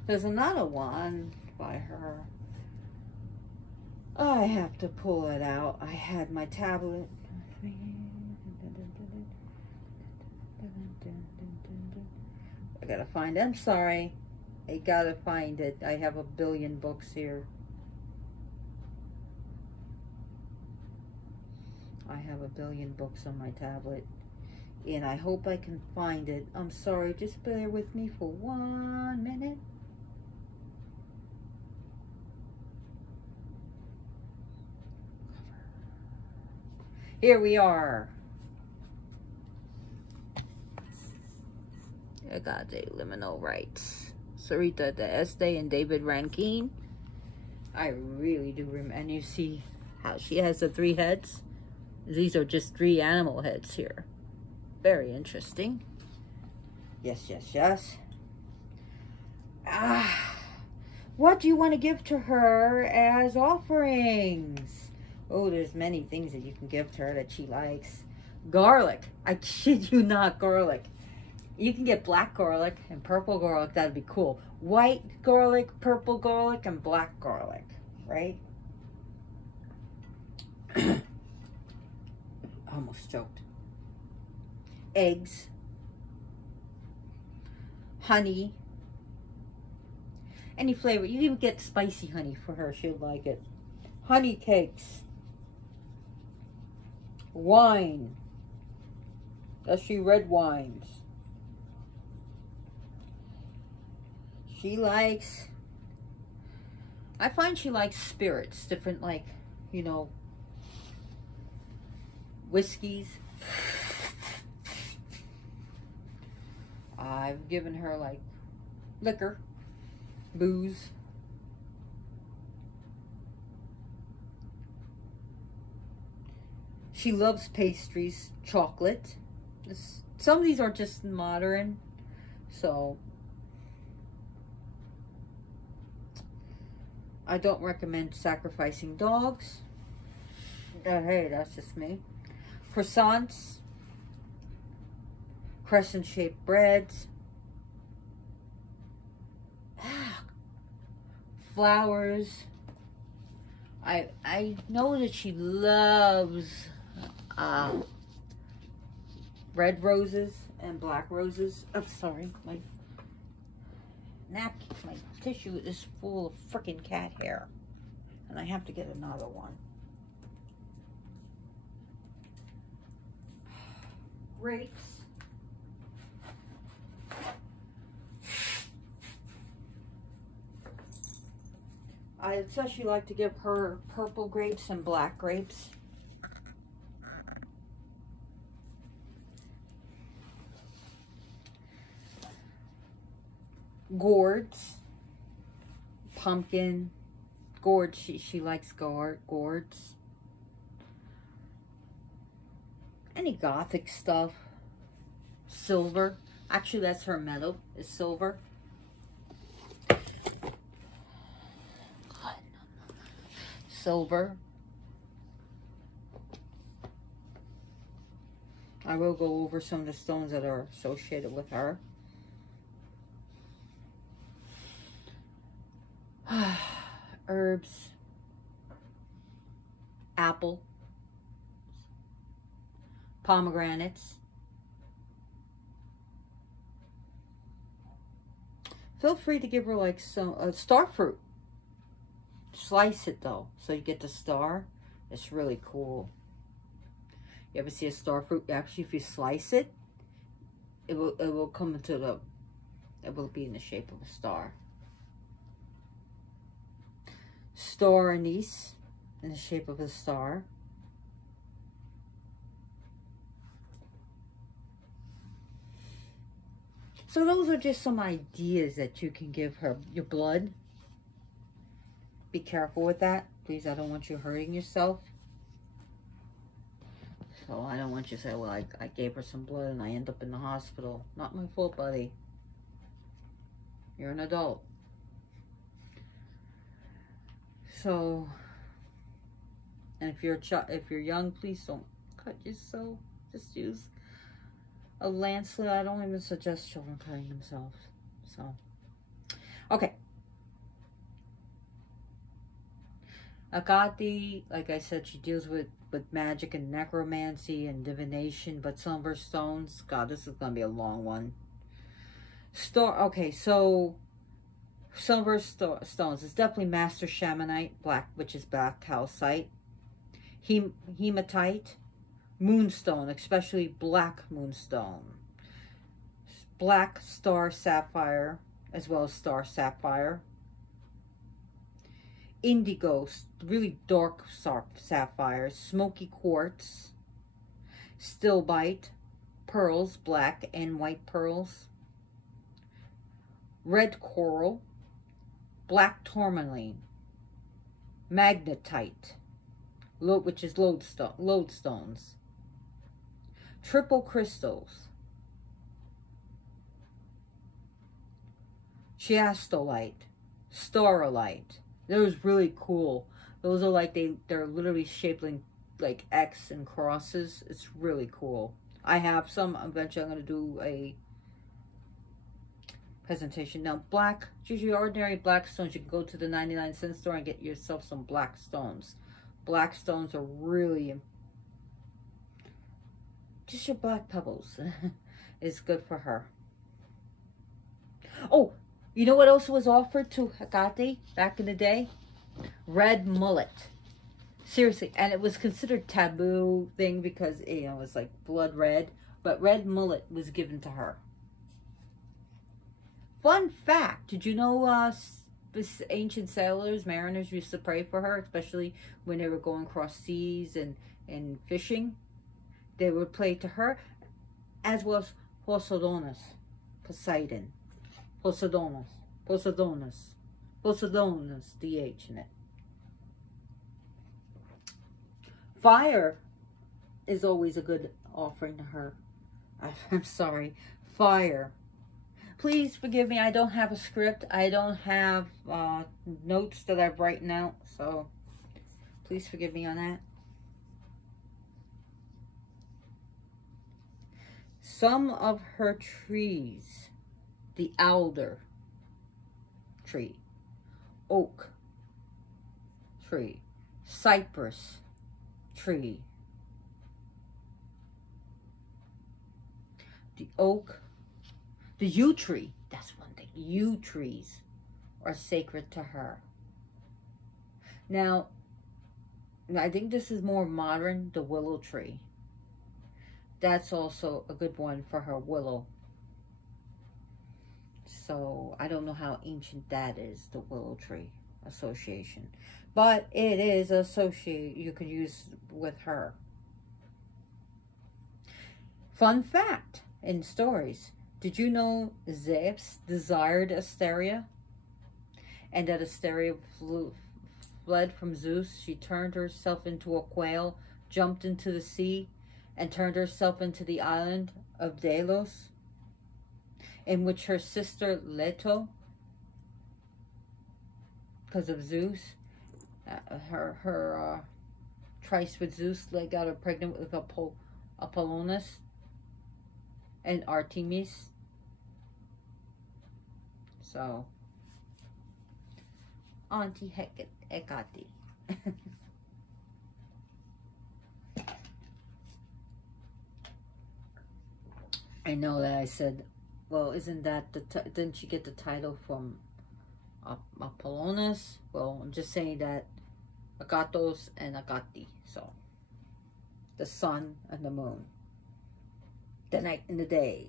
There's another one by her. I have to pull it out. I had my tablet. I gotta find it. I'm sorry. I gotta find it. I have a billion books here. I have a billion books on my tablet, and I hope I can find it. I'm sorry, just bear with me for 1 minute. Here we are. Hekate, Liminal Rights. Sarita D'Este and David Rankine. I really do remember. And you see how she has the 3 heads? These are just 3 animal heads here. Very interesting. Yes, yes, yes. What do you want to give to her as offerings? Oh, there's many things that you can give to her that she likes. Garlic. I kid you not, garlic. You can get black garlic and purple garlic. That'd be cool. White garlic, purple garlic, and black garlic, right? Almost choked. Eggs, honey, any flavor. You even get spicy honey for her. She'll like it. Honey cakes, wine. Does she red wines? She likes, I find she likes spirits, different, like, you know, whiskeys. I've given her like liquor, booze. She loves pastries, chocolate. Some of these are just modern, so I don't recommend sacrificing dogs. Hey, that's just me. Croissants, crescent-shaped breads, flowers, I know that she loves red roses and black roses. I'm sorry, my napkin, my tissue is full of freaking cat hair, and I have to get another one. Grapes. I especially like to give her purple grapes and black grapes. Gourds. Pumpkin. Gourds. She likes gourds. Any gothic stuff. Silver. Actually, that's her metal, is silver. Silver. I will go over some of the stones that are associated with her. Herbs. Apple. Pomegranates. Feel free to give her like some star fruit. Slice it though, so you get the star. It's really cool. You ever see a star fruit? Actually, if you slice it, it will come into the. It will be in the shape of a star. Star anise in the shape of a star. So those are just some ideas that you can give her. Your blood. Be careful with that. Please, I don't want you hurting yourself. So I don't want you to say, well, I gave her some blood and I end up in the hospital. Not my fault, buddy. You're an adult. So, and if you're young, please don't cut yourself. Just use a lancet. I don't even suggest children cutting themselves. So, okay. Hekate, like I said, she deals with magic and necromancy and divination, but some of her stones, God, this is going to be a long one. Okay, so some of her stones is definitely Master Shamanite, which is black calcite, hematite, moonstone, especially black moonstone, black star sapphire, as well as star sapphire, indigo, really dark sapphires, smoky quartz, stilbite, pearls, black and white pearls, red coral, black tourmaline, magnetite, which is lodestones, triple crystals, chiastolite, starolite. Those really cool. Those are like they're literally shaped like X and crosses. It's really cool. I have some. Eventually, I'm gonna do a presentation. Now, black, just your ordinary black stones. You can go to the 99-cent store and get yourself some black stones. Black stones are really just your black pebbles. Is good for her. Oh, you know what else was offered to Hekate back in the day? Red mullet. Seriously, and it was considered taboo thing because, you know, it was like blood red. But red mullet was given to her. Fun fact, did you know this ancient sailors, mariners used to pray for her, especially when they were going across seas and fishing? They would pray to her, as well as Poseidon, Poseidon. Poseidonus, DH in it. Fire is always a good offering to her. I'm sorry, fire. Please forgive me, I don't have a script. I don't have notes that I've written out, so please forgive me on that. Some of her trees, the alder tree, oak tree, cypress tree, the oak, the yew tree. That's one thing. Yew trees are sacred to her. Now, I think this is more modern, the willow tree. That's also a good one for her, willow. So I don't know how ancient that is, the willow tree association. But it is associated, you could use with her. Fun fact in stories. Did you know Zeus desired Asteria? And that Asteria fled from Zeus. She turned herself into a quail, jumped into the sea, and turned herself into the island of Delos, in which her sister Leto, because of Zeus, her tryst with Zeus, got her pregnant with Apollonius and Artemis. So, Auntie Hekate. I know that I said, well, isn't that didn't she get the title from Apollonius? Well, I'm just saying that Agathos and Hekate. So, the sun and the moon, the night and the day.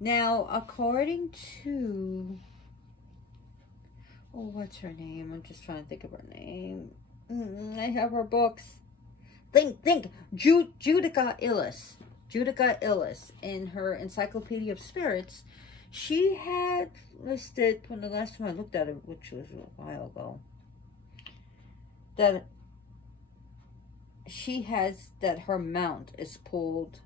Now, according to, oh, what's her name? I'm just trying to think of her name. I have her books. Think. Judica Illis. Judica Illis, in her Encyclopedia of Spirits, she had listed, when the last time I looked at it, which was a while ago, that she has, that her mount is pulled,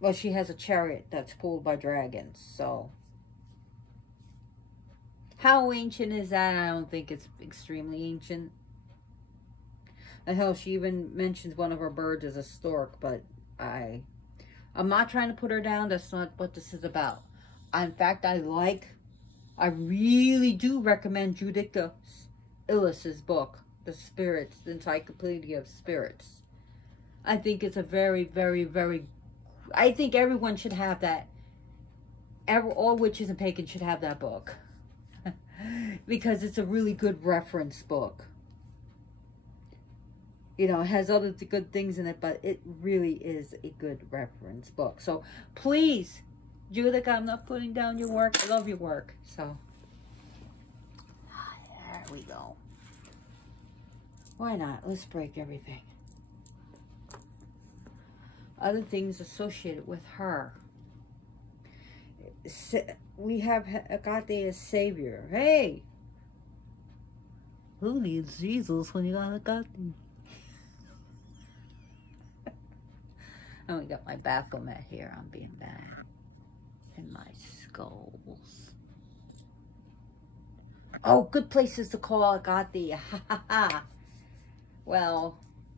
well, she has a chariot that's pulled by dragons. So how ancient is that? I don't think it's extremely ancient. And hell, she even mentions one of her birds as a stork, but I'm not trying to put her down. That's not what this is about. In fact, I really do recommend Judica Illis's book, The Spirits, the Encyclopedia of Spirits. I think it's a very, very, very, I think everyone should have that. All witches and pagans should have that book. Because it's a really good reference book. You know, it has other good things in it, but it really is a good reference book. So, please, Judica, I'm not putting down your work. I love your work. So, there we go. Why not? Let's break everything. Other things associated with her. We have Hekate as Savior. Hey! Who needs Jesus when you got Hekate? I only got my Baphomet here. I'm being bad. And my skulls. Oh, good places to call Hekate. Ha ha ha. Well,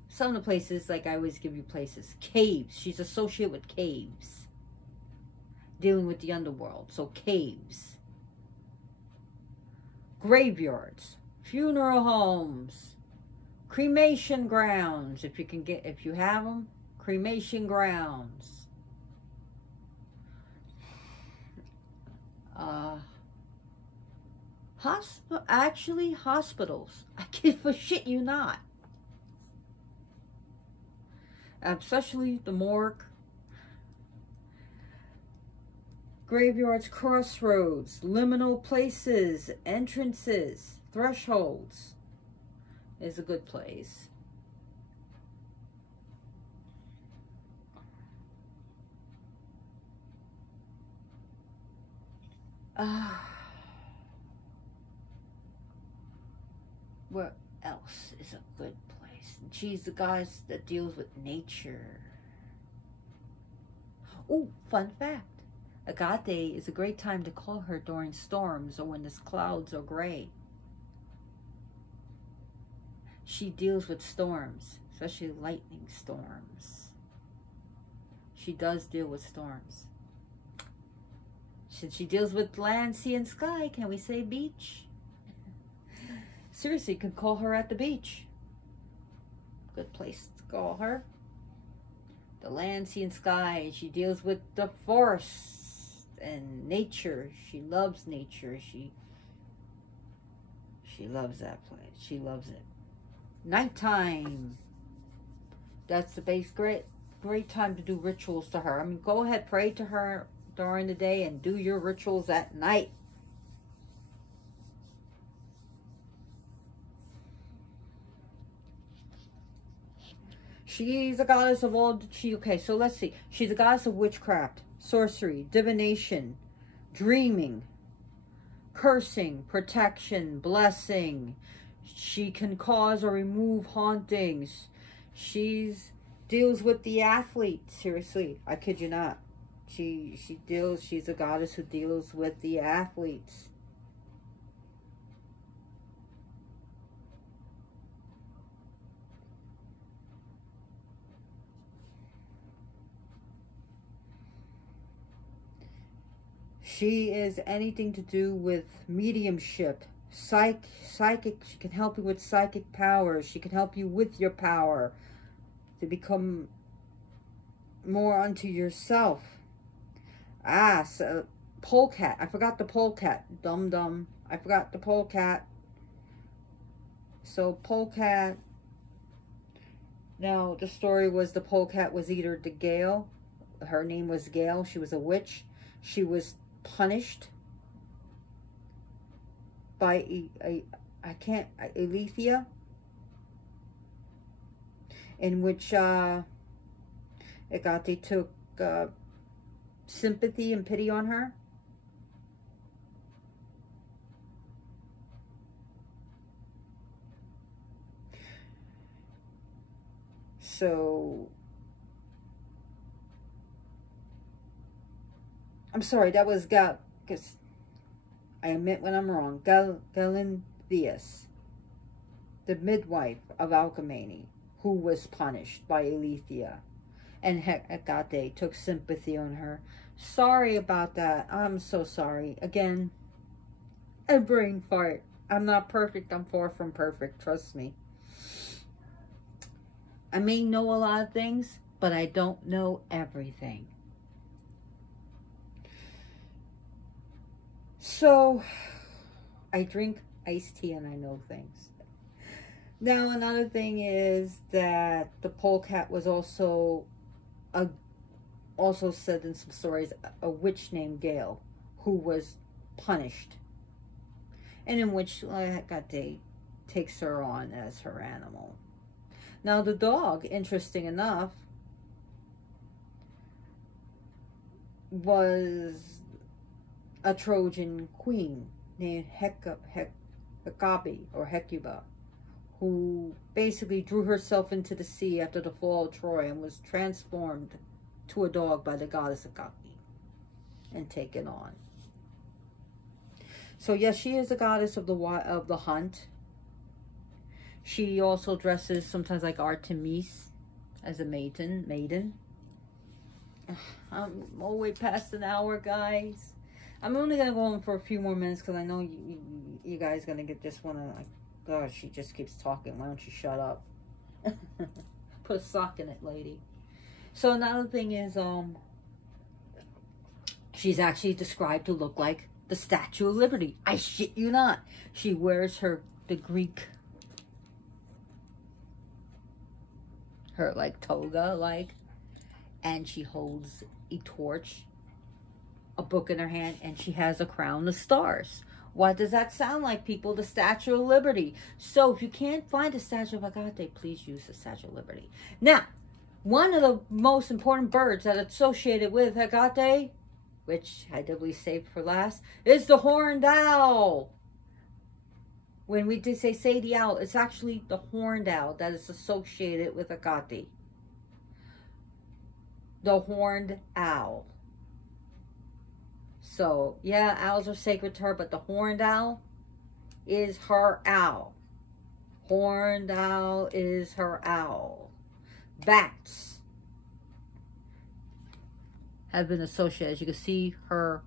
some of the places, like I always give you places. Caves. She's associated with caves. Dealing with the underworld. So caves. Graveyards. Funeral homes. Cremation grounds. If you have them. Cremation grounds. Actually, hospitals. I kid for shit you not. Especially the morgue. Graveyards, crossroads, liminal places, entrances, thresholds is a good place. Where else is a good place? She's the guy that deals with nature. Oh, fun fact. Hekate is a great time to call her during storms or when the clouds are gray. She deals with storms, especially lightning storms. She does deal with storms. Since she deals with land, sea, and sky, can we say beach? Seriously, you could call her at the beach. Good place to call her. The land, sea, and sky. She deals with the forest and nature. She loves nature. She loves that place. She loves it. Nighttime. That's the base. Great time to do rituals to her. I mean, go ahead, pray to her during the day and do your rituals at night. She's a goddess of all. Okay, so let's see. She's a goddess of witchcraft, sorcery, divination, dreaming, cursing, protection, blessing. She can cause or remove hauntings. She's deals with the athlete. Seriously, I kid you not. She's a goddess who deals with the athletes. She is anything to do with mediumship, psychic. She can help you with psychic powers. She can help you with your power to become more unto yourself. So polecat. I forgot the polecat. Dum. I forgot the polecat. So polecat. Now the story was the polecat was either the Gale. Her name was Gale. She was a witch. She was punished by Alethea, in which Hekate took sympathy and pity on her. So I'm sorry, that was because I admit when I'm wrong. Galintheus, the midwife of Alcmene, who was punished by Alethea, and Hekate took sympathy on her. Sorry about that. I'm so sorry. Again, a brain fart. I'm not perfect. I'm far from perfect. Trust me. I may know a lot of things, but I don't know everything. So, I drink iced tea and I know things. Now, another thing is that the polecat was also said in some stories, a witch named Gale, who was punished. And in which Hekate takes her on as her animal. Now, the dog, interesting enough, was a Trojan queen named Hekate or Hecuba, who basically drew herself into the sea after the fall of Troy and was transformed to a dog by the goddess Hekate and taken on. So yes, she is a goddess of the hunt. She also dresses sometimes like Artemis as a maiden. I'm all the way past an hour, guys. I'm only going to go on for a few more minutes because I know you guys going to get this one. Like, gosh, she just keeps talking. Why don't you shut up? Put a sock in it, lady. So another thing is, she's actually described to look like the Statue of Liberty. I shit you not. She wears the Greek, her like toga, and she holds a torch, a book in her hand, and she has a crown of stars. What does that sound like, people? The Statue of Liberty. So if you can't find the Statue of Hekate, please use the Statue of Liberty. Now, one of the most important birds that are associated with Hekate, which I deliberately saved for last, is the horned owl. When we did say the owl, it's actually the horned owl that is associated with Hekate. The horned owl. So, yeah, owls are sacred to her, but the horned owl is her owl. Horned owl is her owl. Bats have been associated. As you can see, her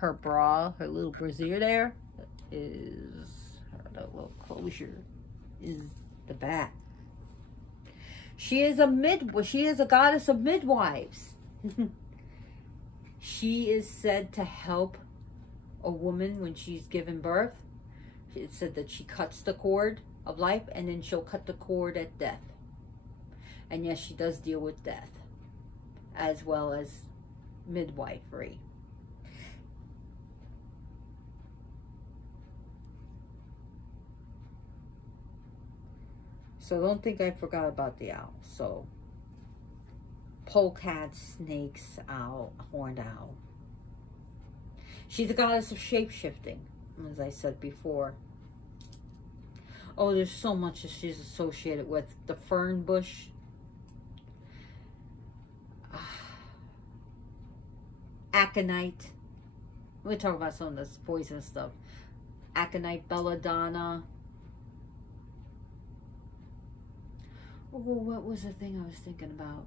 bra, her little brassiere there is a little closure in the back. She is a goddess of midwives. She is said to help a woman when she's given birth. It's said that she cuts the cord of life, and then she'll cut the cord at death. And yes, she does deal with death as well as midwifery. So don't think I forgot about the owl. So polecat, snakes, owl, horned owl. She's a goddess of shape-shifting, as I said before. Oh, there's so much that she's associated with. The fern bush. Aconite. We'll talk about some of this poison stuff. Aconite, belladonna. Oh, what was the thing I was thinking about?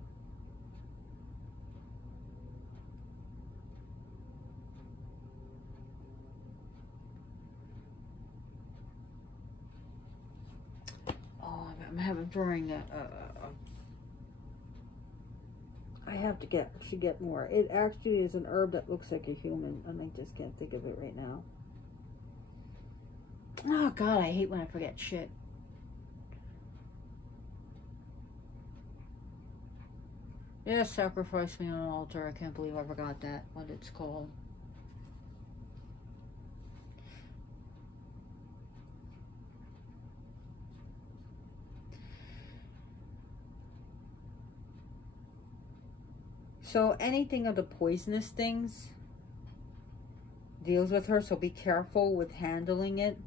Oh, I'm having drawing I have to get more. It actually is an herb that looks like a human, and I just can't think of it right now. Oh God, I hate when I forget shit. Yeah, sacrifice me on an altar. I can't believe I forgot that, what it's called. So anything of the poisonous things deals with her, so be careful with handling it.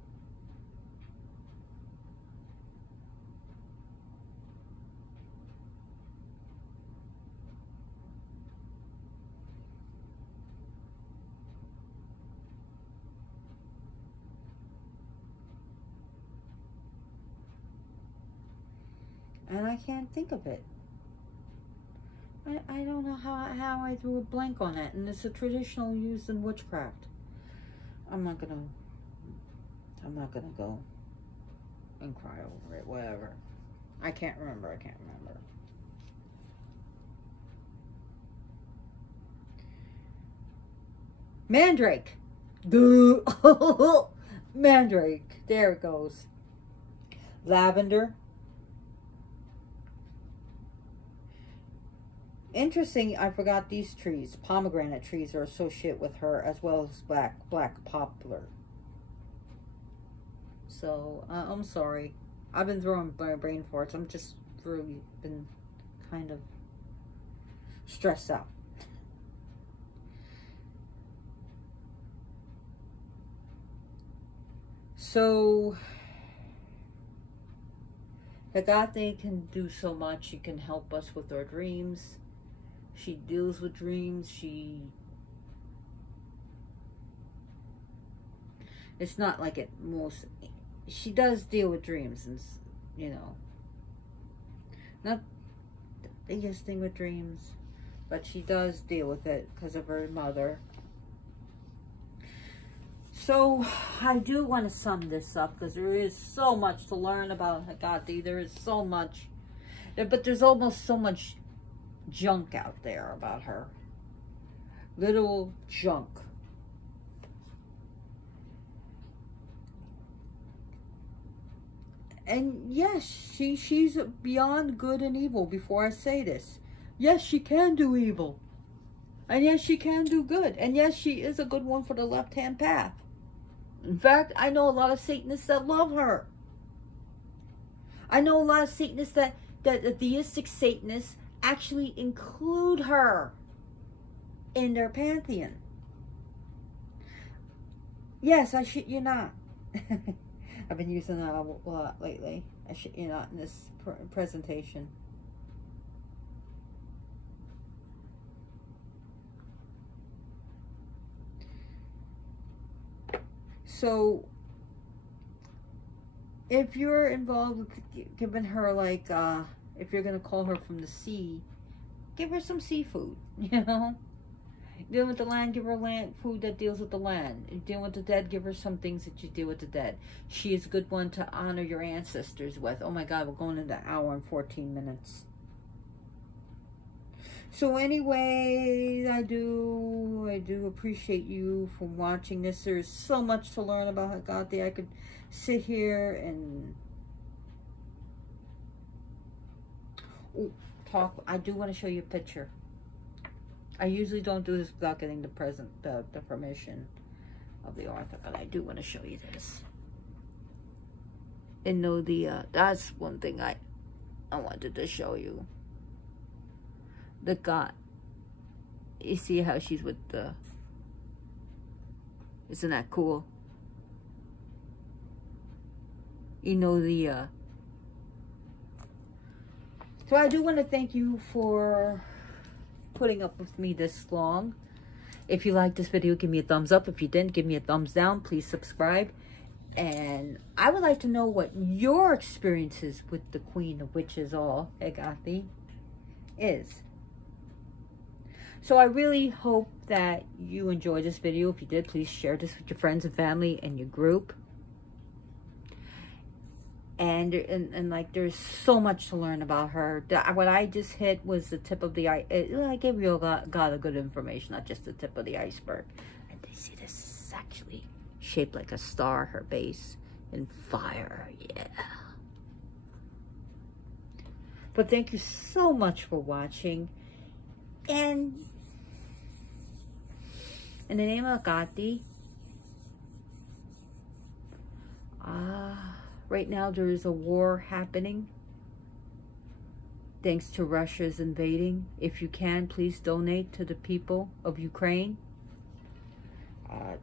And I can't think of it. I don't know how I threw a blank on that. And it's a traditional use in witchcraft. I'm not gonna go and cry over it, whatever. I can't remember. Mandrake. Mandrake. There it goes. Lavender. Interesting, I forgot these trees. Pomegranate trees are associated with her, as well as black poplar. So, I'm sorry. I've been throwing my brain farts. I'm just really been kind of stressed out. So, Hekate can do so much. She can help us with our dreams. She deals with dreams. It's not like it most, she does deal with dreams, and, you know, not the biggest thing with dreams, but she does deal with it because of her mother. So I do want to sum this up, because there is so much to learn about Hekate. There is so much, but there's almost so much junk out there about her. Little junk. And yes, she's beyond good and evil. Before I say this, yes, she can do evil, and yes, she can do good, and yes, she is a good one for the left-hand path. In fact, I know a lot of Satanists that love her. I know a lot of Satanists that theistic Satanists actually include her in their pantheon. Yes, I shit you not. I've been using that a lot lately. I shit you not in this presentation. So, if you're involved with giving her, like, if you're going to call her from the sea, give her some seafood, you know? Dealing with the land, give her land food that deals with the land. Dealing with the dead, give her some things that you deal with the dead. She is a good one to honor your ancestors with. Oh my God, we're going into an hour and 14 minutes. So anyway, I do appreciate you for watching this. There's so much to learn about Hekate. I could sit here and talk. I do want to show you a picture. I usually don't do this without getting the permission of the author, but I do want to show you this. And know that's one thing I wanted to show you. The God. You see how she's with the... Isn't that cool? You know So I do want to thank you for putting up with me this long. If you liked this video, give me a thumbs up. If you didn't, give me a thumbs down. Please subscribe. And I would like to know what your experiences with the Queen of Witches all, Hekate, is. So I really hope that you enjoyed this video. If you did, please share this with your friends and family and your group. And like, there's so much to learn about her. What I just hit was the tip of the iceberg. I gave you got a good information, not just the tip of the iceberg. And you see, this is actually shaped like a star, her base, and fire. Yeah. But thank you so much for watching. And in the name of Hekate, right now there is a war happening thanks to Russia's invading. If you can, please donate to the people of Ukraine.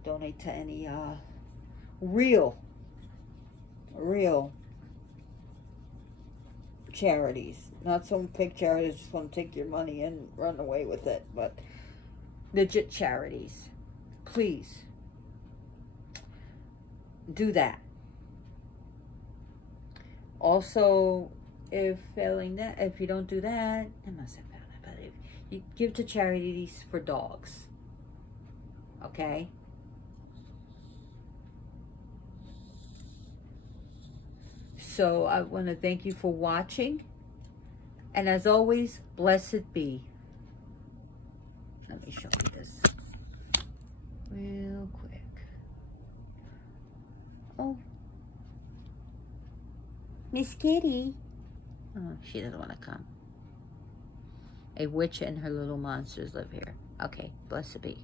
Donate to any real charities. Not some fake charities just want to take your money and run away with it, but legit charities. Please do that. Also, if you don't do that, I must have found it, but if you give to charities for dogs, okay? So I want to thank you for watching, and as always, blessed be. Let me show you this real quick. Oh, Miss Kitty. Oh, she doesn't want to come. A witch and her little monsters live here. Okay, blessed be.